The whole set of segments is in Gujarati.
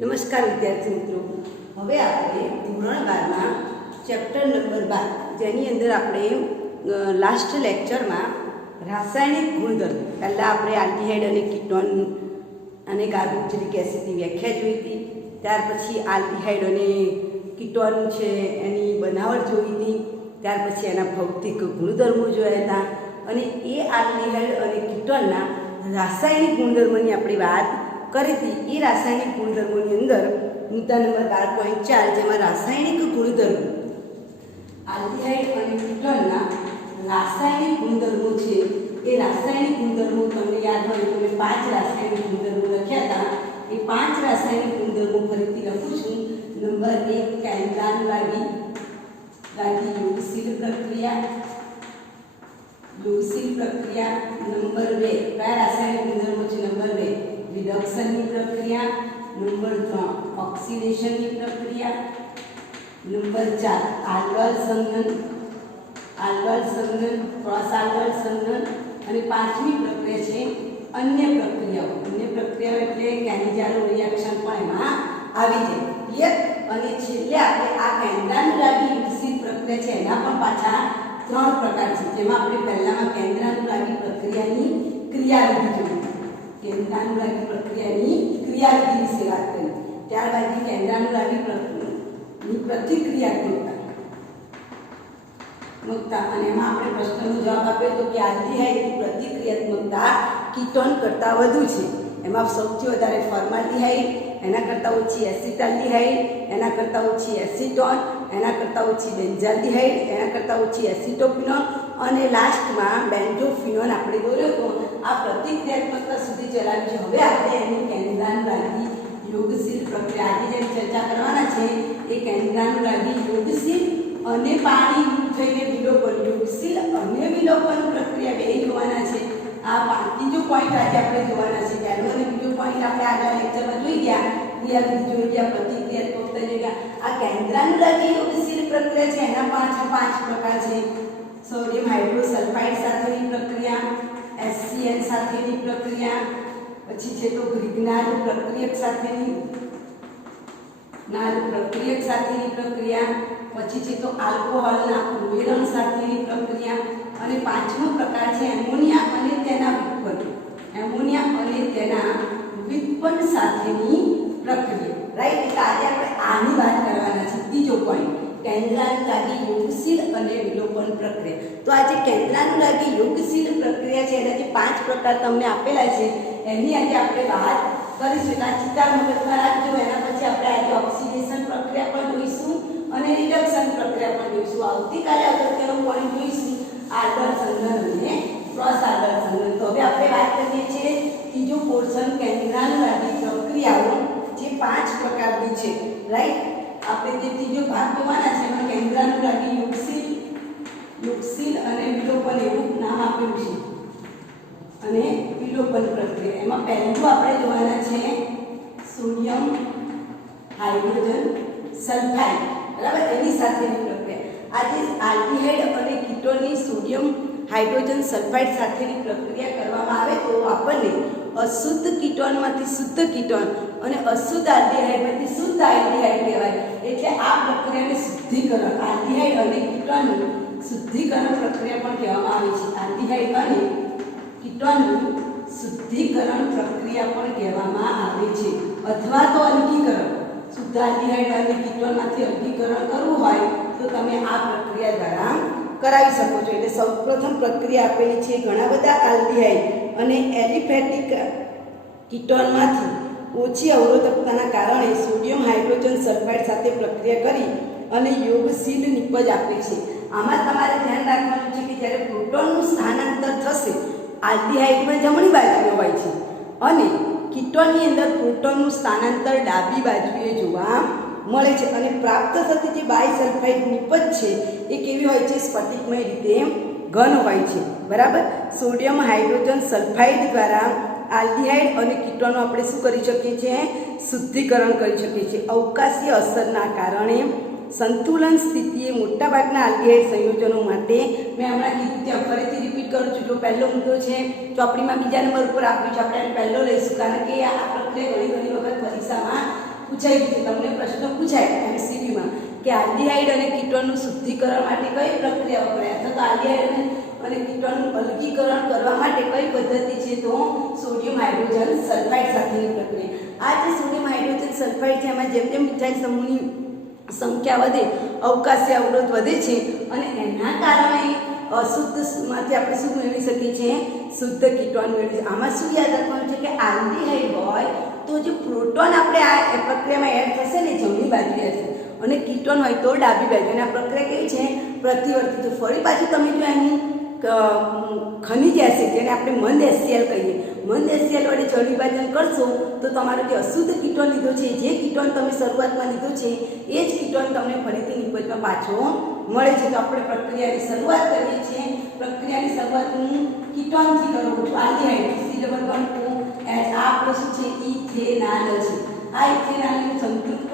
નમસ્કાર વિદ્યાર્થી મિત્રો, હવે આપણે ધોરણ 12 ચેપ્ટર નંબર 12 જેની અંદર આપણે લાસ્ટ લેક્ચરમાં રાસાયણિક ગુણધર્મ પહેલાં આપણે આલ્ડીહાઇડ અને કીટોન અને કાર્બોક્સિલિક એસિડની વ્યાખ્યા જોઈ હતી. ત્યાર પછી આલ્ડીહાઇડ અને કીટોન છે એની બનાવટ જોઈ હતી. ત્યાર પછી એના ભૌતિક ગુણધર્મો જોયા હતા અને એ આલ્ડીહાઇડ અને કીટોનના રાસાયણિક ગુણધર્મોની આપણે વાત કરી હતી. એ રાસાયણિક ગુણધર્મોની અંદર મુદ્દા નંબર 12.4 જેમાં રાસાયણિક ગુણધર્મો આલ્ડીહાઇડ અને કીટોનના રાસાયણિક ગુણધર્મો છે. એ રાસાયણિક ગુણધર્મો તમને યાદ હોય તો મેં 5 રાસાયણિક ગુણધર્મો લખ્યા હતા. એ 5 રાસાયણિક ગુણધર્મો ફરીથી લખું છું. નંબર 1 કેન્દ્રાનુરાગી યોગશીલ પ્રક્રિયા. નંબર 2 કયા રાસાયણિક ગુણધર્મો છે? નંબર 2 રિડક્શનની પ્રક્રિયા. નંબર 3 ઓક્સિડેશનની પ્રક્રિયા. નંબર 4 આલ્વલ સંઘનન, ક્રોસ આલ્વલ સંઘનન. અને પાંચમી પ્રક્રિયા છે અન્ય પ્રક્રિયાઓ. અન્ય પ્રક્રિયાઓ એટલે કેનિજારો રિએક્શન પણ એમાં આવી જાય. ક્લિયર? અને છેલ્લે આપણે આ કેન્દ્રાનુરાગી યોગશીલ પ્રક્રિયા છે એના પણ પાછા 3 પ્રકાર છે. જેમાં આપણે પહેલામાં કેન્દ્રાનુરાગી પ્રક્રિયાની ક્રિયાવિધિ જોઈ. કેન્દ્રાનુરાગી પ્રક્રિયાની ક્રિયાવિધિ વિશે વાત કરી. ત્યારબાદ કેન્દ્રાનુરાગી પ્રતિક્રિયાત્મકતા અને એમાં આપણે પ્રશ્નનો જવાબ આપ્યો તો કે આલ્ડીહાઇડની પ્રતિક્રિયાત્મકતા કીટોન કરતાં વધુ છે. એમાં સૌથી વધારે ફોર્માલ્ડીહાઇડ, એના કરતાં ઓછી એસિટાલ્ડીહાઇડ, એના કરતાં ઓછી એસિટોન, એના કરતાં ઓછી બેન્ઝાલ્ડીહાઇડ, એના કરતાં ઓછી એસિટોફિનોલ અને લાસ્ટમાં બેન્ઝોફિનોલ આપણે દોર્યો તો આ પ્રતિક્રિયાત્મકતા સુધી ચલાવી છે. હવે આપણે એની કેન્દ્રાનુરાગી યોગશીલ પ્રક્રિયા આજે જેની ચર્ચા કરવાના છે એ કેન્દ્રાનુરાગી યોગશીલ અને પાણી થઈને વિલોપન, યોગશીલ અને વિલોપન પ્રક્રિયા બે જોવાના છે. આ ત્રીજો પોઈન્ટ આજે આપણે જોવાના છે. પહેલો અને બીજો પોઈન્ટ આપણે આગળ લેક્ચરમાં જોઈ ગયા. ક્રિયાવિધિ જોઈ ગયા, પ્રતિક્રિયાત્મકતા જોઈ ગયા. આ કેન્દ્રાનુરાગી યોગશીલ પ્રક્રિયા છે એના 5 પ્રકાર છે. સોડિયમ હાઇડ્રોસલ્ફાઇડ સાથેની પ્રક્રિયા, HCl સાથેની પ્રક્રિયા, પછી છે તો ગ્રિગ્નાલ પ્રક્રિયક સાથેની પ્રક્રિયા, પછી છે તો આલ્કોહોલના ઉમેરણ સાથેની પ્રક્રિયા અને પાંચમો પ્રકાર છે એમોનિયા અને તેના વ્યુત્પન્ન સાથેની પ્રક્રિયા. રાઈટ? એટલે આજે આપણે આની વાત કરવાના છે. ત્રીજો પોઈન્ટ કેન્દ્રાનુરાગી યોગશીલ અને વિલોપન પ્રક્રિયા. તો આજે કેન્દ્રાનુરાગી યોગશીલ પ્રક્રિયા છે એના જે 5 પ્રકાર તમને આપેલા છે એની આજે આપણે વાત કરીશું. આ ચિત્તા મગજમાં રાખજો. એના પછી આપણે આજે ઓક્સિડેશન પ્રક્રિયા પણ જોઈશું અને રિડક્શન પ્રક્રિયા પણ જોઈશું. આવતીકાલે અગત્યનો પોઈન્ટ જોઈશું આલ્વલ સંઘનન અને ક્રોસ આલ્વલ સંઘનન. તો હવે આપણે વાત કરીએ છીએ ત્રીજો પોર્શન કેન્દ્રાનુરાગી પ્રક્રિયાઓ જે 5 પ્રકારની છે. રાઈટ? આપણે જે ત્રીજો ભાગ જોવાના છે એમાં કેન્દ્રાનુરાગી યોગશીલ અને વિલોપન એવું નામ આપેલું છે. અને વિલોપન પ્રક્રિયા એમાં પહેલું આપણે જોવાના છે સોડિયમ હાઇડ્રોજન સલ્ફાઇડ. બરાબર? એની સાથેની પ્રક્રિયા. આજે આલ્ડીહાઇડ અને કીટોનની સોડિયમ હાઇડ્રોજન સલ્ફાઇડ સાથેની પ્રક્રિયા કરવામાં આવે તો આપણને અશુદ્ધ કીટોનમાંથી શુદ્ધ કીટોન અને અશુદ્ધ આલ્ડીહાઇડમાંથી શુદ્ધ આલ્ડીહાઇડ કહેવાય. એટલે આ પ્રક્રિયાને શુદ્ધિકરણ, આલ્ડીહાઇડ અને કીટોનની શુદ્ધિકરણ પ્રક્રિયા પણ કહેવામાં આવે છે. આલ્ડીહાઇડ અને કીટોનની શુદ્ધિકરણ પ્રક્રિયા પણ કહેવામાં આવે છે. અથવા તો અલગીકરણ. શુદ્ધ આલ્ડીહાઇડ અને કીટોનમાંથી અલગીકરણ કરવું હોય તો તમે આ પ્રક્રિયા દ્વારા કરાવી શકો છો. એટલે સૌપ્રથમ પ્રક્રિયા આપેલી છે ઘણા બધા આલ્ડીહાઇડ અને એલિફેટિક કીટોનમાંથી ઓછી અવરોધકતાના કારણે સોડિયમ હાઇડ્રોજન સલ્ફાઇડ સાથે પ્રક્રિયા કરી અને યોગશીલ નિપજ આપે છે. આમાં તમારે ધ્યાન રાખવાનું છે કે જ્યારે પ્રોટોનનું સ્થાનાંતર થશે આલ્ડીહાઇડમાં જમણી બાજુએ હોય છે અને કીટોનની અંદર પ્રોટોનનું સ્થાનાંતર ડાબી બાજુએ જોવા મળે છે. અને પ્રાપ્ત થતી જે બાયસલ્ફાઇડ નિપજ છે એ કેવી હોય છે? સ્ફટિકમય રીતે ઘન હોય છે. બરાબર? સોડિયમ હાઇડ્રોજન સલ્ફાઇડ દ્વારા આલ્ડીહાઇડ અને કીટોનો આપણે શું કરી શકીએ છીએ? શુદ્ધિકરણ કરી શકીએ છીએ. અવકાશીય અસરના કારણે સંતુલન સ્થિતિએ મોટાભાગના આલ્ડીહાઇડ સંયોજનો માટે મેં હમણાં કીધું ત્યાં ફરીથી રિપીટ કરું છું. જો પહેલો મુદ્દો છે ચોપડીમાં બીજા નંબર ઉપર આપ્યું છે, આપણે પહેલો લઈશું કારણ કે આ પ્રક્રિયા ઘણી વખત પરીક્ષામાં પૂછાઈ ગયું છે, તમને પ્રશ્ન પૂછાય એમસીક્યુમાં કે આલ્ડીહાઇડ અને કીટોનનું શુદ્ધિકરણ માટે કઈ પ્રક્રિયા વપરાય અથવા તો આલ્ડીહાઇડ અને કીટોનનું અલગીકરણ કરવા માટે કઈ પદ્ધતિ છે? તો સોડિયમ હાઇડ્રોજન સલ્ફાઇડ સાથેની પ્રક્રિયા. આ જે સોડિયમ હાઇડ્રોજન સલ્ફાઇડ છે એમાં જેમ જેમ મિથાઇલ સમૂહની સંખ્યા વધે અવકાશી અવરોધ વધે છે અને એના કારણે અશુદ્ધમાંથી આપણે શું મેળવી શકીએ છીએ? શુદ્ધ કીટોન મેળવી. આમાં શું યાદ રાખવાનું છે કે આલ્ડીહાઇડ હોય તો જે પ્રોટોન આપણે આ પ્રક્રિયામાં એડ થશે ને જમણી બાજુ રહેશે અને કીટોન હોય તો ડાબી બાજુ. અને આ પ્રક્રિયા કેવી છે? પ્રતિવર્તી. તો ફરી પાછું તમે જો એનું ખનિજ એસિડ જેને આપણે મંદ HCl કહીએ, મંદ HCl વડે જળ વિભાજન કરશો તો તમારો જે અશુદ્ધ કીટોન લીધો છે, જે કીટોન તમે શરૂઆતમાં લીધો છે એ જ કીટોન તમને ફરીથી નિપજમાં પાછો મળે છે. તો આપણે પ્રક્રિયાની શરૂઆત કરીએ છીએ. પ્રક્રિયાની શરૂઆત હું કીટોનથી કરું છું. આલ્ડીહાઇડ C+1O આ આપણો શું છે? ઇથેનાલ છે. આ ઇથેનાલનું સંતૃપ્ત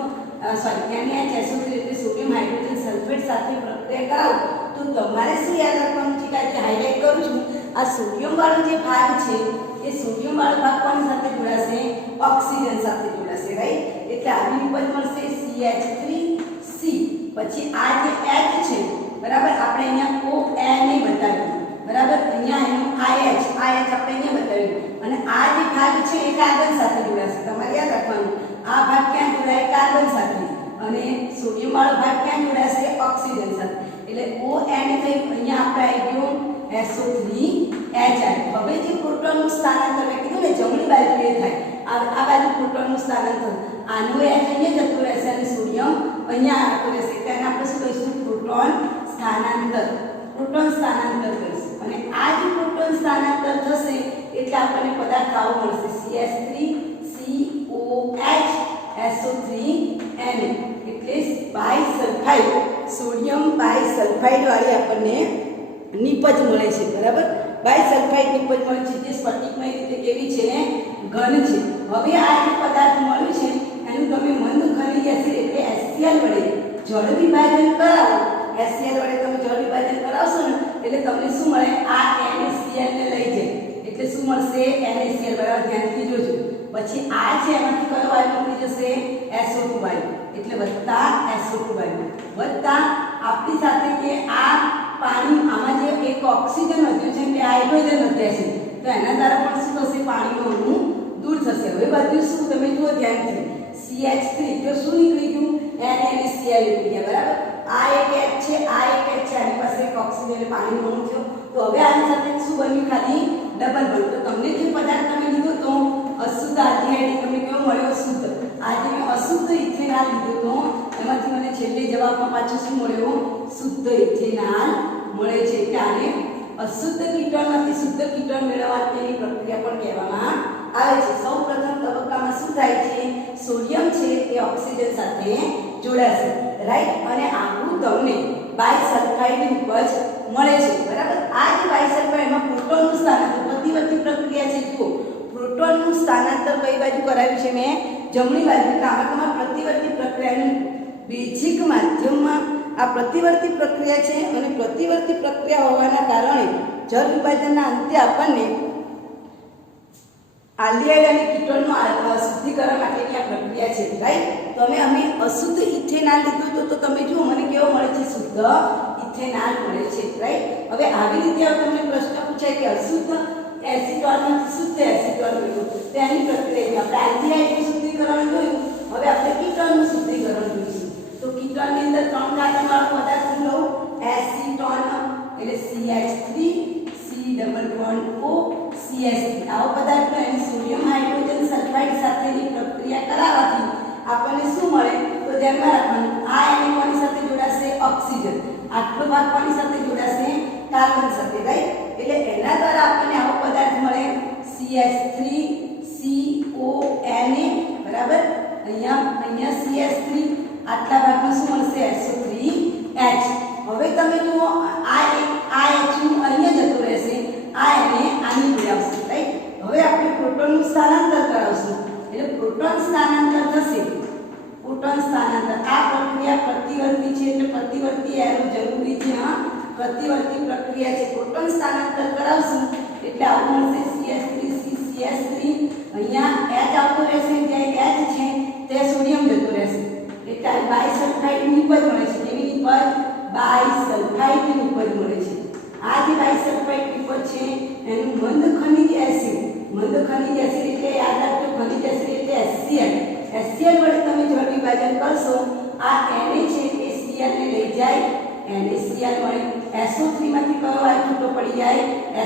NaHSO3 એટલે સોડિયમ હાઇડ્રોજન સલ્ફેટ સાથે પ્રક્રિયા કરાવો તો તમારે શું યાદ રાખવાનું છે કે આજે હાઇલાઇટ કરું છું આ સોડિયમ વાળો જે ભાગ છે એ સોડિયમ વાળો ભાગ કોની સાથે જોડાશે? ઓક્સિજન સાથે જોડાશે, રાઈટ? એટલે આવી નિપજ મળશે CH3C. પછી આ જે H છે, બરાબર, આપણે અહીંયા ON નહીં બતાવ્યું, બરાબર, અહીંયા એનું IH આપણે અહીંયા બતાવ્યું અને આ જે ભાગ છે એ કાર્બન સાથે જોડાશે. તમારે યાદ રાખવાનું આ ભાગ ક્યાં જોડાય? કાર્બન સાથે. અને સોડિયમ વાળો ભાગ ક્યાં જોડાશે? ઓક્સિજન સાથે. એટલે ON થઈ અહીંયા આપણે આવી ગયું SO3H. હવે જે પ્રોટોનનું સ્થાનાંતર મેં કીધું ને જમણી બાજુએ થાય, આ બાજુ પ્રોટોનનું સ્થાનાંતર, આનો H અહીંયા જતું રહેશે અને સોડિયમ અહીંયા આવતું રહેશે. તેને આપણે શું કહીશું? પ્રોટોન સ્થાનાંતર. પ્રોટોન સ્થાનાંતર કહીશું. અને આ જે પ્રોટોન સ્થાનાંતર થશે એટલે આપણને પદાર્થ આવો મળશે CH3COH SO3Na. એટલે બાયસલ્ફાઇડ, સોડિયમ બાયસલ્ફાઇડ વાળી આપણને નિપજ મળે છે, બરાબર? બાયસલ્ફાઇડ નિપજ મળે છે જે સ્ફટિકમય રીતે કેવી છે? ઘન છે. હવે આ જે પદાર્થ મળ્યું છે એનું તમે મંદ ખનિજ એસિડ એટલે HCl વડે જળ વિભાજન કરાવો. HCl વડે તમે જળ વિભાજન કરાવશો ને એટલે તમને શું મળે? આ NaCl ને લઈ જાય એટલે શું મળશે? NaCl. બરાબર, ધ્યાનથી જોજો. પછી આ છે એમાંથી કયો વાયુ નીકળી જશે? SO2 વાયુ. એટલે વત્તા SO2 વાયુ વત્તા આપણી સાથે કે આ પાણી, આમાં જે એક ઓક્સિજન વધ્યું છે એટલે હાઇડ્રોજન વધ્યા છે તો એના દ્વારા પણ શું થશે? પાણીનું અણુ દૂર થશે. હવે બધું શું તમે જુઓ ધ્યાનથી, CH3 જો શું નીકળી ગયું? NaCl નીકળી ગયા, બરાબર? આ એક H છે, આ એક H છે, આની પાસે એક ઓક્સિજન એટલે પાણીનું અણુ થયો. તો હવે આની સાથે શું બન્યું? ખાલી ડબલ બન્યું. તો તમને જે પદાર્થ તમે લીધો તો અશુદ્ધ આલ્ડીહાઇડ તમને કેવો મળ્યો? શુદ્ધ. આજે મેં અશુદ્ધ ઇથેનાલ લીધો તો એમાંથી મને છેલ્લે જવાબમાં પાછું શું મળ્યું? શુદ્ધ ઇથેનાલ મળે છે. એટલે આને અશુદ્ધ કીટોનમાંથી શુદ્ધ કીટોન મેળવવા માટેની પ્રક્રિયા પણ કહેવામાં આવે છે. સૌપ્રથમ તબક્કામાં શું થાય છે? સોડિયમ છે એ ઓક્સિજન સાથે જોડાશે, રાઈટ? અને આવું તમને બાયસલ્ફાઇડ નિપજ મળે છે, બરાબર? આ જે બાયસલ્ફાઇડમાં પ્રોટોનનું સ્થાનાંતર પ્રતિવર્તી પ્રક્રિયા છે. જુઓ, પ્રોટોનનું સ્થાનાંતર કઈ બાજુ કરાવ્યું છે? મેં જમણી બાજુ. એટલે આમાં તમારે પ્રતિવર્તી પ્રક્રિયાનું બેઝિક માધ્યમમાં આ પ્રતિવર્તી પ્રક્રિયા છે અને પ્રતિવર્તી પ્રક્રિયા હોવાના કારણે જળ વિભાજનના અંતે આપણને આલ્ડીહાઇડ અને કીટોનનું શુદ્ધિકરણ માટેની આ પ્રક્રિયા છે, રાઈટ? તમે અમે અશુદ્ધ ઇથેનાલ લીધું તો તમે જુઓ મને કેવો મળે છે? શુદ્ધ ઇથેનાલ મળે છે, રાઈટ? હવે આવી રીતે તમને પ્રશ્ન પૂછાય કે અશુદ્ધ એસિટોનમાંથી શુદ્ધ એસિટોન મેળવો તો એની પ્રક્રિયા આપણે આલ્ડીહાઇડનું શુદ્ધિકરણ જોયું. હવે આપણે કીટોનનું શુદ્ધિકરણ જોઈશું. તો કીટોનની અંદર 3 કાર્બન વાળો પદાર્થ લઉં, એસિટોન એટલે CH3C+1O CH3. આવો પદાર્થ એની સોડિયમ હાઇડ્રોજન સલ્ફાઇડ સાથેની પ્રક્રિયા કરાવવાથી આપણને શું મળે? તો ધ્યાનમાં રાખવાનું આ એને કોની સાથે જોડાશે? ઓક્સિજન. આટલો ભાગ કોની સાથે જોડાશે? કાર્બન સાથે, રાઈટ? એટલે એના દ્વારા આપણને આવો પદાર્થ મળે CH3CONA, બરાબર? અહીંયા CH3, આટલા ભાગમાં શું મળશે? SO3H. હવે તમે જુઓ આ H અહીંયા જતું રહેશે, આ એને આની જોડે આવશે, રાઈટ? હવે આપણે પ્રોટોનનું સ્થાનાંતર કરાવશું એટલે પ્રોટોન સ્થાનાંતર થશે. પ્રોટોન સ્થાનાંતર આ પ્રક્રિયા પ્રતિવર્તી છે એટલે પ્રતિવર્તી એરો જરૂરી છે. હા, પ્રતિવર્તી પ્રક્રિયા છે. પ્રોટોન સ્થાનાંતર કરાવશું એટલે આવું મળશે CH3C CH3. અહીંયા H આવતો રહેશે, ત્યાં H છે તે સોડિયમ જતું બાયસલ્ફાઇડની નિપજ મળે છે. કેવી નિપજ? બાયસલ્ફાઇડની નિપજ મળે છે. આ જે બાયસલ્ફાઇડ નિપજ છે એનું મંદ ખનિજ એસિડ, મંદ ખનિજ એસિડ એટલે યાદ રાખજો ખનિજ એસિડ એટલે HCl. HCl વડે તમે જળ વિભાજન કરશો, આ Na છે એ Cl ને લઈ જાય, NaCl મળે. SO3 માંથી કયો વાયુ છૂટો પડી જાય?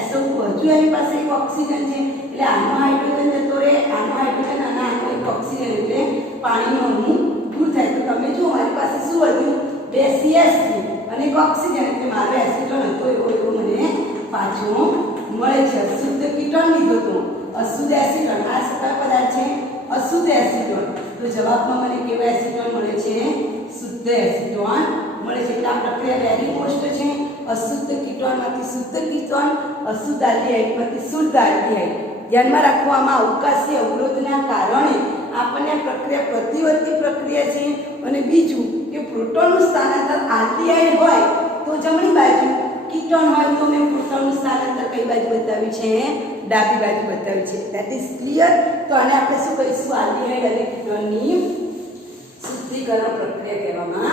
SO2. હજુ એની પાસે એક ઓક્સિજન છે એટલે આનો હાઇડ્રોજન જતો રહે, આનો હાઇડ્રોજન અને આનો એક ઓક્સિજન એટલે પાણીનો અણુ દૂર થાય. તો તમે જો મારી પાસે શું વધ્યું? 2 CH3 અને એક ઓક્સિજન એટલે મારો એસિટોન હતો એવો મને પાછો મળે છે. અશુદ્ધ કીટોન લીધો તો અશુદ્ધ એસિટોન. આ કયો પદાર્થ છે? અશુદ્ધ એસિટોન. તો જવાબમાં મને કેવો એસિટોન મળે છે? શુદ્ધ એસિટોન મળે છે. એટલે આ પ્રક્રિયા વેરી મોસ્ટ છે. અશુદ્ધ કીટોનમાંથી શુદ્ધ કીટોન, અશુદ્ધ આલ્ડીહાઇડમાંથી શુદ્ધ આલ્ડીહાઇડ. ધ્યાનમાં રાખવામાં અવકાશી અવરોધના કારણે આપણને પ્રક્રિયા પ્રતિવર્તી પ્રક્રિયા છે. અને બીજું કે પ્રોટોનનું સ્થાનાંતર આલ્ડીહાઇડ હોય તો જમણી બાજુ, કીટોન હોય તો મેં પ્રોટોનનું સ્થાનાંતર કઈ બાજુ બતાવ્યું છે? ડાબી બાજુ બતાવ્યું છે. That is clear. તો આને આપણે શું કહીશું? આલ્ડીહાઇડ અને કીટોનની શુદ્ધિકરણ પ્રક્રિયા કહેવામાં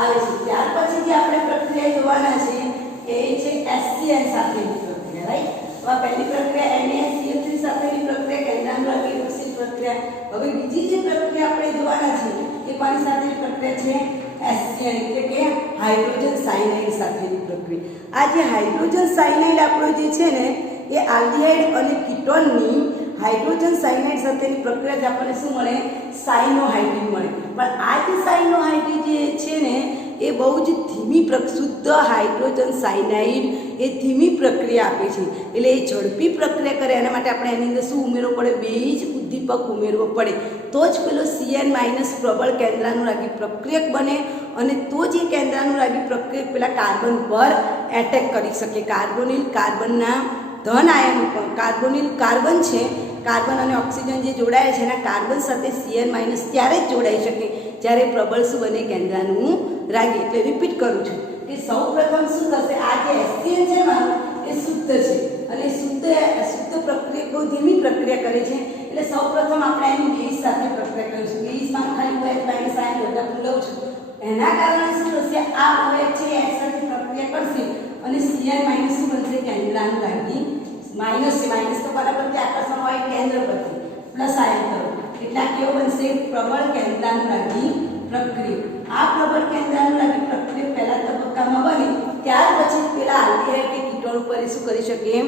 આવે છે. ત્યાર પછી જે આપણે પ્રક્રિયા જોવાના છે એ છે HCl સાથેની પ્રક્રિયા, રાઈટ? તો આ પહેલી પ્રક્રિયા NaCl3 સાથેની પ્રક્રિયા, કેન્દ્રાનુરાગી એરોક્સિલ પ્રક્રિયા. હવે બીજી જે પ્રક્રિયા આપણે જોવાના છે એ કોની સાથેની પ્રક્રિયા છે? HCl એટલે કે હાઇડ્રોજન સાયનાઇડ સાથેની પ્રક્રિયા. આ જે હાઇડ્રોજન સાયનાઇડ આપણો જે છે ને એ આલ્ડીહાઇડ અને કીટોનની હાઇડ્રોજન સાયનાઇડ સાથેની પ્રક્રિયા આપણને શું મળે? સાયનોહાઇડ્રીન મળે. પણ આ જે સાયનોહાઇડ્રીન જે છે ને એ બહુ જ ધીમી શુદ્ધ હાઇડ્રોજન સાયનાઇડ એ ધીમી પ્રક્રિયા આપે છે. એટલે એ ઝડપી પ્રક્રિયા કરે એના માટે આપણે એની અંદર શું ઉમેરવો પડે? બેઝ ઉદ્દીપક ઉમેરવો પડે. તો જ પેલો Cn- પ્રબળ કેન્દ્રાનુરાગી પ્રક્રિયક બને અને તો જ એ કેન્દ્રાનુરાગી પ્રક્રિયક પેલા કાર્બન પર એટેક કરી શકે. કાર્બોનિલ કાર્બનના ધન આયન, કાર્બોનિલ કાર્બન છે, કાર્બન અને ઓક્સિજન જે જોડાય છે એના કાર્બન સાથે Cn- ત્યારે જ જોડાઈ શકે જ્યારે પ્રબળ શું બને? કેન્દ્રાનુરાગી. એટલે રિપીટ કરું છું કે સૌ પ્રથમ શું થશે? આ જે HCl છે મારું એ શુદ્ધ છે અને શુદ્ધ પ્રક્રિયા બહુ ધીમી પ્રક્રિયા કરે છે. એટલે સૌ પ્રથમ આપણે એની બેઝ સાથે પ્રક્રિયા કરીશું. બેઝમાં ખાલી OH- આયન વધારે હું લઉં છું. એના કારણે શું થશે? આ OH છે એ H સાથે પ્રક્રિયા કરશે અને Cn- શું બનશે? કેન્દ્રાનુરાગી માઇનસ છે. માઇનસ તો બરાબર તે આકર્ષણ હોય કેન્દ્ર પરથી, પ્લસ આયન કરો એટલે આ કેવો બનશે? પ્રબળ કેન્દ્રાનુરાગી પ્રક્રિયા. આ પ્રબળ કેન્દ્રાનુરાગી પ્રક્રિયા પહેલા તબક્કામાં બને ત્યાર પછી પેલા આલ્ડીહાઇડ કે કીટોન ઉપર શું કરી શકે?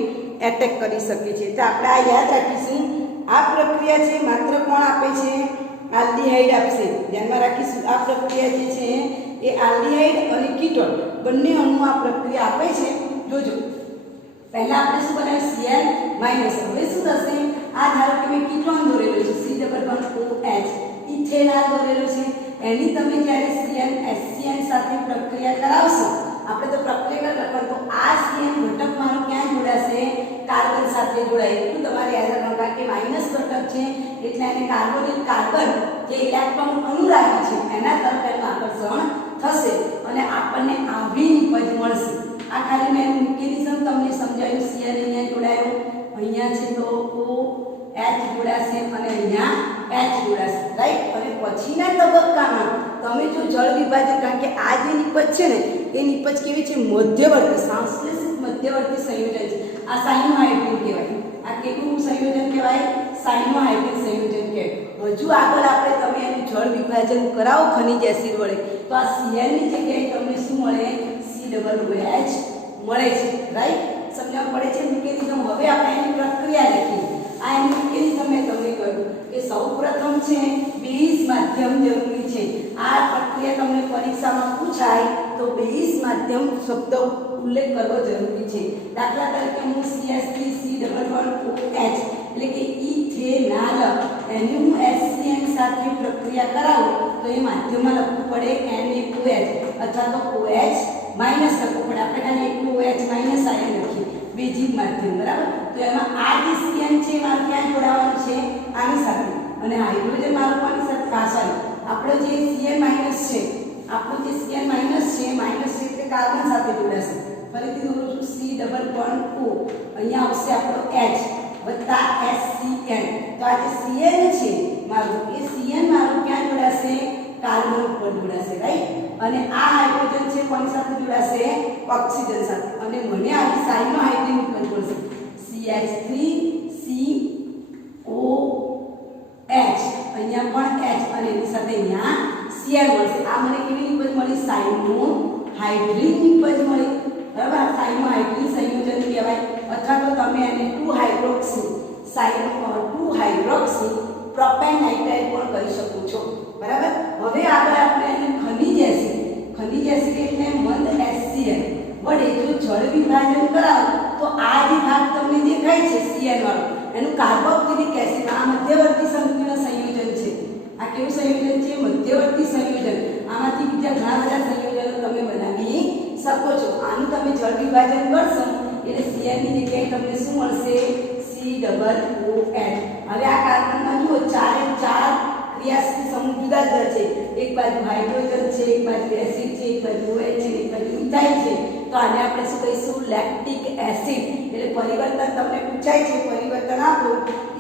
એટેક કરી શકે છે. તો આપણે આ યાદ રાખીશું. આ પ્રક્રિયા છે માત્ર કોણ આપે છે? આલ્ડીહાઇડ આપશે. ધ્યાનમાં રાખીશું. આ પ્રક્રિયા જે છે એ આલ્ડીહાઇડ અને કીટોન બંને અણુ આ પ્રક્રિયા આપે છે. જોજો પહેલા આપણે શું બનાવ્યું? Cl-. હવે શું થશે? આ ધારો કે મેં કીટોન દોરેલો છે C=OH, ઇથેન આ દોરેલો છે. એની તમે જ્યારે HCl સાથે પ્રક્રિયા કરાવશો, આપણે તો પ્રક્રિયા કરતા તો આ Cn ઘટક મારો ક્યાં જોડાશે? કાર્બન સાથે જોડાય. એટલું તમારે યાદ રાખવાનું કારણ કે માઇનસ ઘટક છે એટલે એને કાર્બોનિલ કાર્બન જે ઇલેક્ટ્રોન અનુરાગી છે એના તરફ એનું આકર્ષણ થશે અને આપણને આવી નિપજ મળશે. આ ખાલી મેં મિકેનિઝમ તમને સમજાવ્યું. Cl અહીંયા જોડાયો, અહીંયા છે તો OH જોડાશે અને અહીંયા H જોડાશે, રાઈટ? અને પછીના તબક્કામાં તમે જો જળ વિભાજન, કારણ કે આ જે નિપજ છે ને એ નિપજ કેવી છે? મધ્યવર્તી, સંશ્લેષિત મધ્યવર્તી સંયોજન છે. આ સાયનોહાઇડ્રીન કહેવાય. આ કેટલું સંયોજન કહેવાય? સાયનોહાઇડ્રીન સંયોજન કહેવાય. હજુ આગળ આપણે તમે એનું જળ વિભાજન કરાવો ખનિજ એસિડ વડે તો આ Cl ની જગ્યાએ તમને શું મળે? COOH મળે છે, રાઈટ? સમજણ પડે છે મિકેનિઝમ. હવે આપણે એની પ્રક્રિયા લખીએ. આ એની મિકેનિઝમ મેં તમને કહ્યું કે સૌપ્રથમ છે બેઝ માધ્યમ જરૂરી છે. આ પ્રક્રિયા તમને પરીક્ષામાં પૂછાય તો બેઝ માધ્યમ શબ્દ ઉલ્લેખ કરવો જરૂરી છે. દાખલા તરીકે હું CH3COOH એટલે કે ઇથેનાલ એની હું HCl સાથે પ્રક્રિયા કરાવું તો એ માધ્યમમાં લખવું પડે NaOH અથવા તો OH- લખવું પડે. આપણે ખાલી એકલું OH- આયન લખીએ બેઝિક માધ્યમ, બરાબર? તો એમાં આ જે Cn છે મારે ક્યાં જોડાવાનું છે? આની સાથે. અને હાઇડ્રોજન મારું કોની સાથે? પાછળ આપણો જે Cn- છે, આપણો જે Cn- છે, માઇનસ છે એટલે કાર્બન સાથે જોડાશે. ફરીથી દોરું છું C=O. અહીંયા આવશે આપણો H વત્તા HCl. તો આ જે Cn છે મારું, એ Cn મારું ક્યાં જોડાશે? કાર્બન ઉપર જોડાશે, રાઈટ? અને આ હાઇડ્રોજન છે કોની સાથે જોડાશે? ઓક્સિજન સાથે. અને મને આવી સાઈડનો હાઇડ્રોજન મળશે CH3COH, અહીંયા પણ H અને એની સાથે અહીંયા Cl મળશે. આ મને કેવી નિપજ મળી? સાઈડનું હાઇડ્રોજન નિપજ મળી. બરાબર, સાઈડનું હાઇડ્રોજન સંયોજન કહેવાય, અથવા તો તમે એને 2 હાઇડ્રોક્સી પ્રોપેન નાઇટ્રાઇડ પણ કહી શકો છો. બરાબર. હવે આગળ આપણે એને ખનિજ એસિડ એટલે મંદ HCl વડે જો જળ વિભાજન કરાવો તો આ જે ભાગ તમને દેખાય છે Cl વાળો, એનું કાર્બોક્સિલિક એસિડ, આ મધ્યવર્તી સંયુક્તનું સંયોજન છે. આ કેવું સંયોજન છે? મધ્યવર્તી સંયોજન. આમાંથી બીજા ઘણા બધા સંયોજનો તમે બનાવી શકો છો. આનું તમે જળ વિભાજન કરશો એટલે Cl ની જગ્યાએ તમને શું મળશે? COOH. હવે આ કાર્બનમાં જુઓ ચારે ચાર ક્રિયાશીલ સમૂહ જુદા જુદા છે. એક બાજુ હાઇડ્રોજન છે, એક બાજુ એસિડ છે, એક બાજુ OH છે, એક બાજુ મિથાઇલ છે. તો આને આપણે શું કહીશું? Lactic acid. એટલે પરિવર્તન તમને પૂછાય છે, પરિવર્તન આપો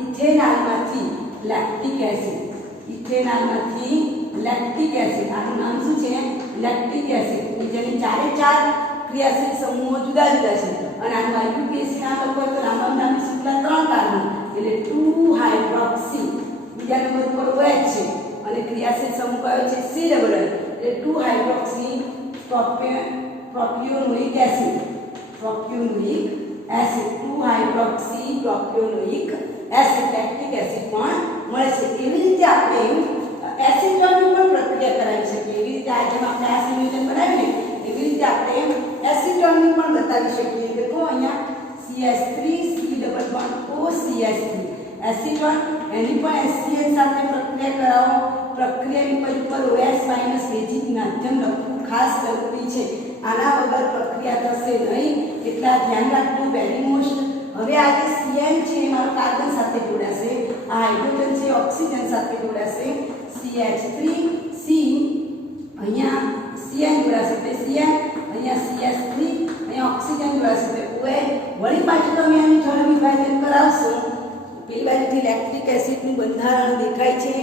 ઇથેનોલમાંથી લેક્ટિક એસિડ. આનું નામ શું છે? Lactic acid. જેની ચારે ચાર ક્રિયાશીલ સમૂહો જુદા જુદા છે. અને આનું IUPAC નામ લખો તો લાંબા નામની સૂત્રના 3 કાર્બન એટલે 2 હાઇડ્રોક્સી, બીજા નંબર ઉપર OH છે અને ક્રિયાશીલ સમૂહ કયો છે? C ડબલ એટલે 2 hydroxy propionoic acid. 2 hydroxy propionoic acid lactic acid પણ મળે છે. એવી રીતે આપણે એસિટોનની પણ પ્રક્રિયા કરાવી શકીએ. એવી રીતે આજે આપણે આ સંયોજન બનાવીને એવી રીતે આપણે એસિટોનની પણ બતાવી શકીએ. કે તો અહીંયા CH3COCH3 એસિટોન, એની પણ HCl સાથે પ્રક્રિયા કરાવો. પ્રક્રિયાની પર OH માઈનસ બેઝિક માધ્યમ લખવું ખાસ જરૂરી છે. આના વગર પ્રક્રિયા થશે નહીં, એટલે ધ્યાન રાખવું વેરી મોસ્ટ. હવે આ જે Cl છે એ મારો કાર્બન સાથે જોડાશે, આ હાઇડ્રોજન છે ઓક્સિજન સાથે જોડાશે. CH3C અહીંયા Cl જોડાશે એટલે Cl, અહીંયા CH3, અહીંયા ઓક્સિજન જોડાશે એટલે OH. વળી પાછું તમે આનું જળ વિભાજન કરાવશો. પેલી બાજુથી લેક્ટિક એસિડનું બંધારણ દેખાય છે,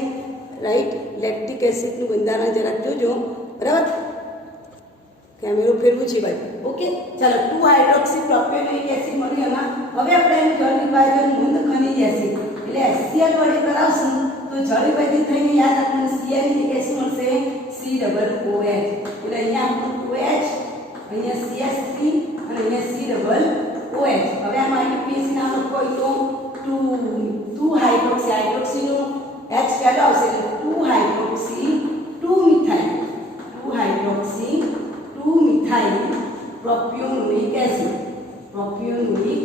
રાઈટ? લેક્ટિક એસિડનું બંધારણ જરાક જોજો. બરાબર, કેમેરો ફેરવું છે ભાઈ. ઓકે, ચાલો 2 હાઇડ્રોક્સી પ્રોપેનોઇક એસિડ મળ્યું એમાં. હવે આપણે એનું જળ વિભાજન મંદ ખનિજ એસિડ એટલે HCl વડે કરાવશું તો જળ વિભાજન થઈને યાદ રાખવાનું Cl ની જગ્યાએ શું મળશે? COOH. એટલે અહીંયા આપણું OH, અહીંયા CH3 અને અહીંયા COOH. હવે આમાં IUPAC નામ લખો તો 2 હાઇડ્રોક્સીનું H પહેલો આવશે એટલે 2 હાઇડ્રોક્સી 2 મિથાઇલ પ્રોપિયોનોઇક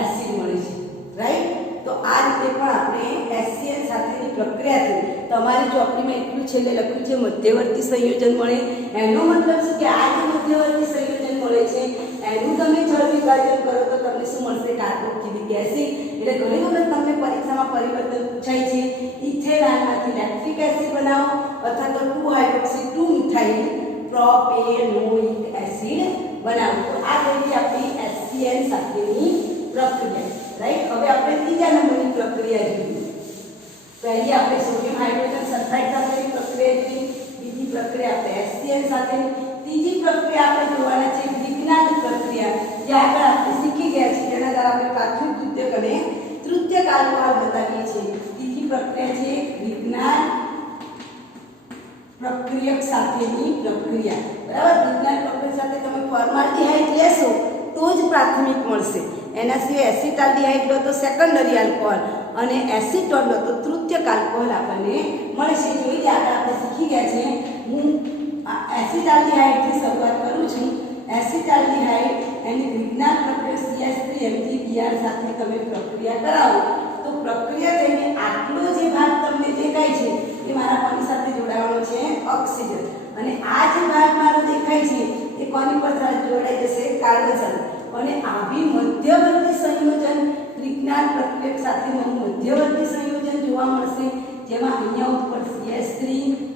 એસિડ મળે છે, રાઈટ? તો આ રીતે પણ આપણે HCl સાથેની પ્રક્રિયાથી તમારી ચોપડીમાં એટલું છેલ્લે લખ્યું છે મધ્યવર્તી સંયોજન મળે. એનો મતલબ શું કે આ જે મધ્યવર્તી સંયોજન મળે છે એનું તમે જળ વિભાજન કરો તો તમને શું મળશે? Carboxylic acid. એટલે ઘણી વખત તમને પરીક્ષામાં પરિવર્તન પૂછાય છે. ઇથેનોલમાંથી લેક્ટિક એસિડ બનાવો અથવા તો 2 હાઇડ્રોક્સી 2 મિથાઇલ પ્રોપેનોઇક એસિડ બનાવો. તો આ થઈ આપણી HCl સાથેની પ્રક્રિયા, રાઈટ? હવે આપણે ત્રીજા નંબરની પ્રક્રિયા જોઈએ. પહેલી આપણે સોડિયમ હાઇડ્રોજન સલ્ફાઇડ સાથેની પ્રક્રિયા જોઈ, બીજી પ્રક્રિયા આપણે HCl સાથેની, ત્રીજી પ્રક્રિયા આપણે જોવાના છે વિજ્ઞાન પ્રક્રિયા, જે આગળ આપણે શીખી ગયા છીએ. તેના દ્વારા આપણે પ્રાથમિક તૃતીયક અને તૃતીયક આલ્કોહોલ બતાવીએ છીએ. ત્રીજી પ્રક્રિયા છે વિજ્ઞાન પ્રક્રિયક સાથેની પ્રક્રિયા. બરાબર, વિજ્ઞાન પ્રક્રિયા સાથે તમે ફોર્માલ્ડિહાઇડ લેશો તો જ પ્રાથમિક મળશે. એના સિવાય એસિટાલ્ડિહાઇડ લો તો સેકન્ડરી આલ્કોહોલ અને એસિટોન લો તો તૃતીયક આલ્કોહોલ આપણને મળશે. જોઈ આગળ આપણે શીખી ગયા છે. હું એસિટાલ્ડિહાઇડથી શરૂઆત કરું છું. એસિટાલ્ડિહાઇડ એની વિજ્ઞાન પ્રક્રિયા CH3MgBr સાથે તમે પ્રક્રિયા કરાવો તો પ્રક્રિયા થઈને આટલો જે ભાગ તમને દેખાય છે એ મારા કોની સાથે જોડાવાનો છે? ઓક્સિજન. અને આ જે ભાગ મારો દેખાય છે એ કોની પર જોડાઈ જશે? કાર્બન સાથે. અને આવી મધ્યવર્તી સંયોજન વિજ્ઞાન પ્રક્રિયા સાથેનું મધ્યવર્તી સંયોજન જોવા મળશે, જેમાં અહીંયા ઉપર CH3,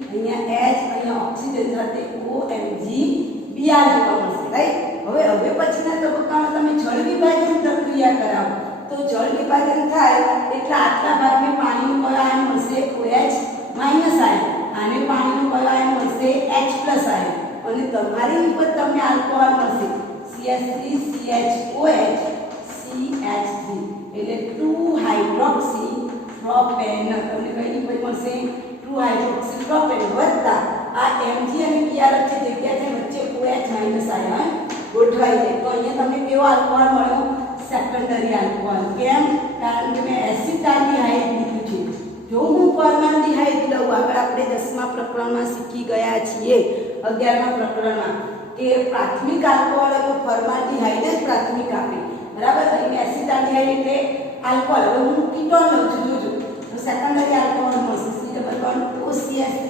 અહીંયા H, અહીંયા ઓક્સિજન સાથે OMgBr જોવા મળશે, રાઈટ? હવે પછીના તબક્કામાં તમે જળ વિભાજન પ્રક્રિયા કરાવો તો જળ વિભાજન થાય એટલે આટલા ભાગને પાણીનું કયો આયન મળશે? OH- આયન. આને પાણીનું કયો આયન મળશે? H+ આયન. અને તમારી ઉપર તમને આલ્કોહોલ મળશે CH3CHOH CH3 એટલે 2 હાઇડ્રોક્સી પ્રોપેન તમને કઈ નિપજ મળશે 2 હાઇડ્રોક્સી પ્રોપેન વત્તા આ Mg અને Pr વચ્ચે જગ્યા છે વચ્ચે OH માઈનસ આયન ગોઠવાઈ જાય તો અહીંયા તમને કેવો આલ્કોહોલ મળ્યો સેકન્ડરી આલ્કોહોલ કેમ કારણ કે મેં એસિટાલ્ડીહાઇડ લીધું છે જો હું ફોર્માલ્ડીહાઇડ લઉં આગળ આપણે 10મા પ્રકરણમાં શીખી ગયા છીએ 11મા પ્રકરણમાં કે પ્રાથમિક આલ્કોહોલ તો ફોર્માલ્ડીહાઇડ જ પ્રાથમિક આપે બરાબર અહીં એસિટાલ્ડીહાઇડ એટલે આલ્કોહોલ હવે હું કીટોન લઉં છું જોજો તો સેકન્ડરી આલ્કોહોલ મળશે CH3OCH3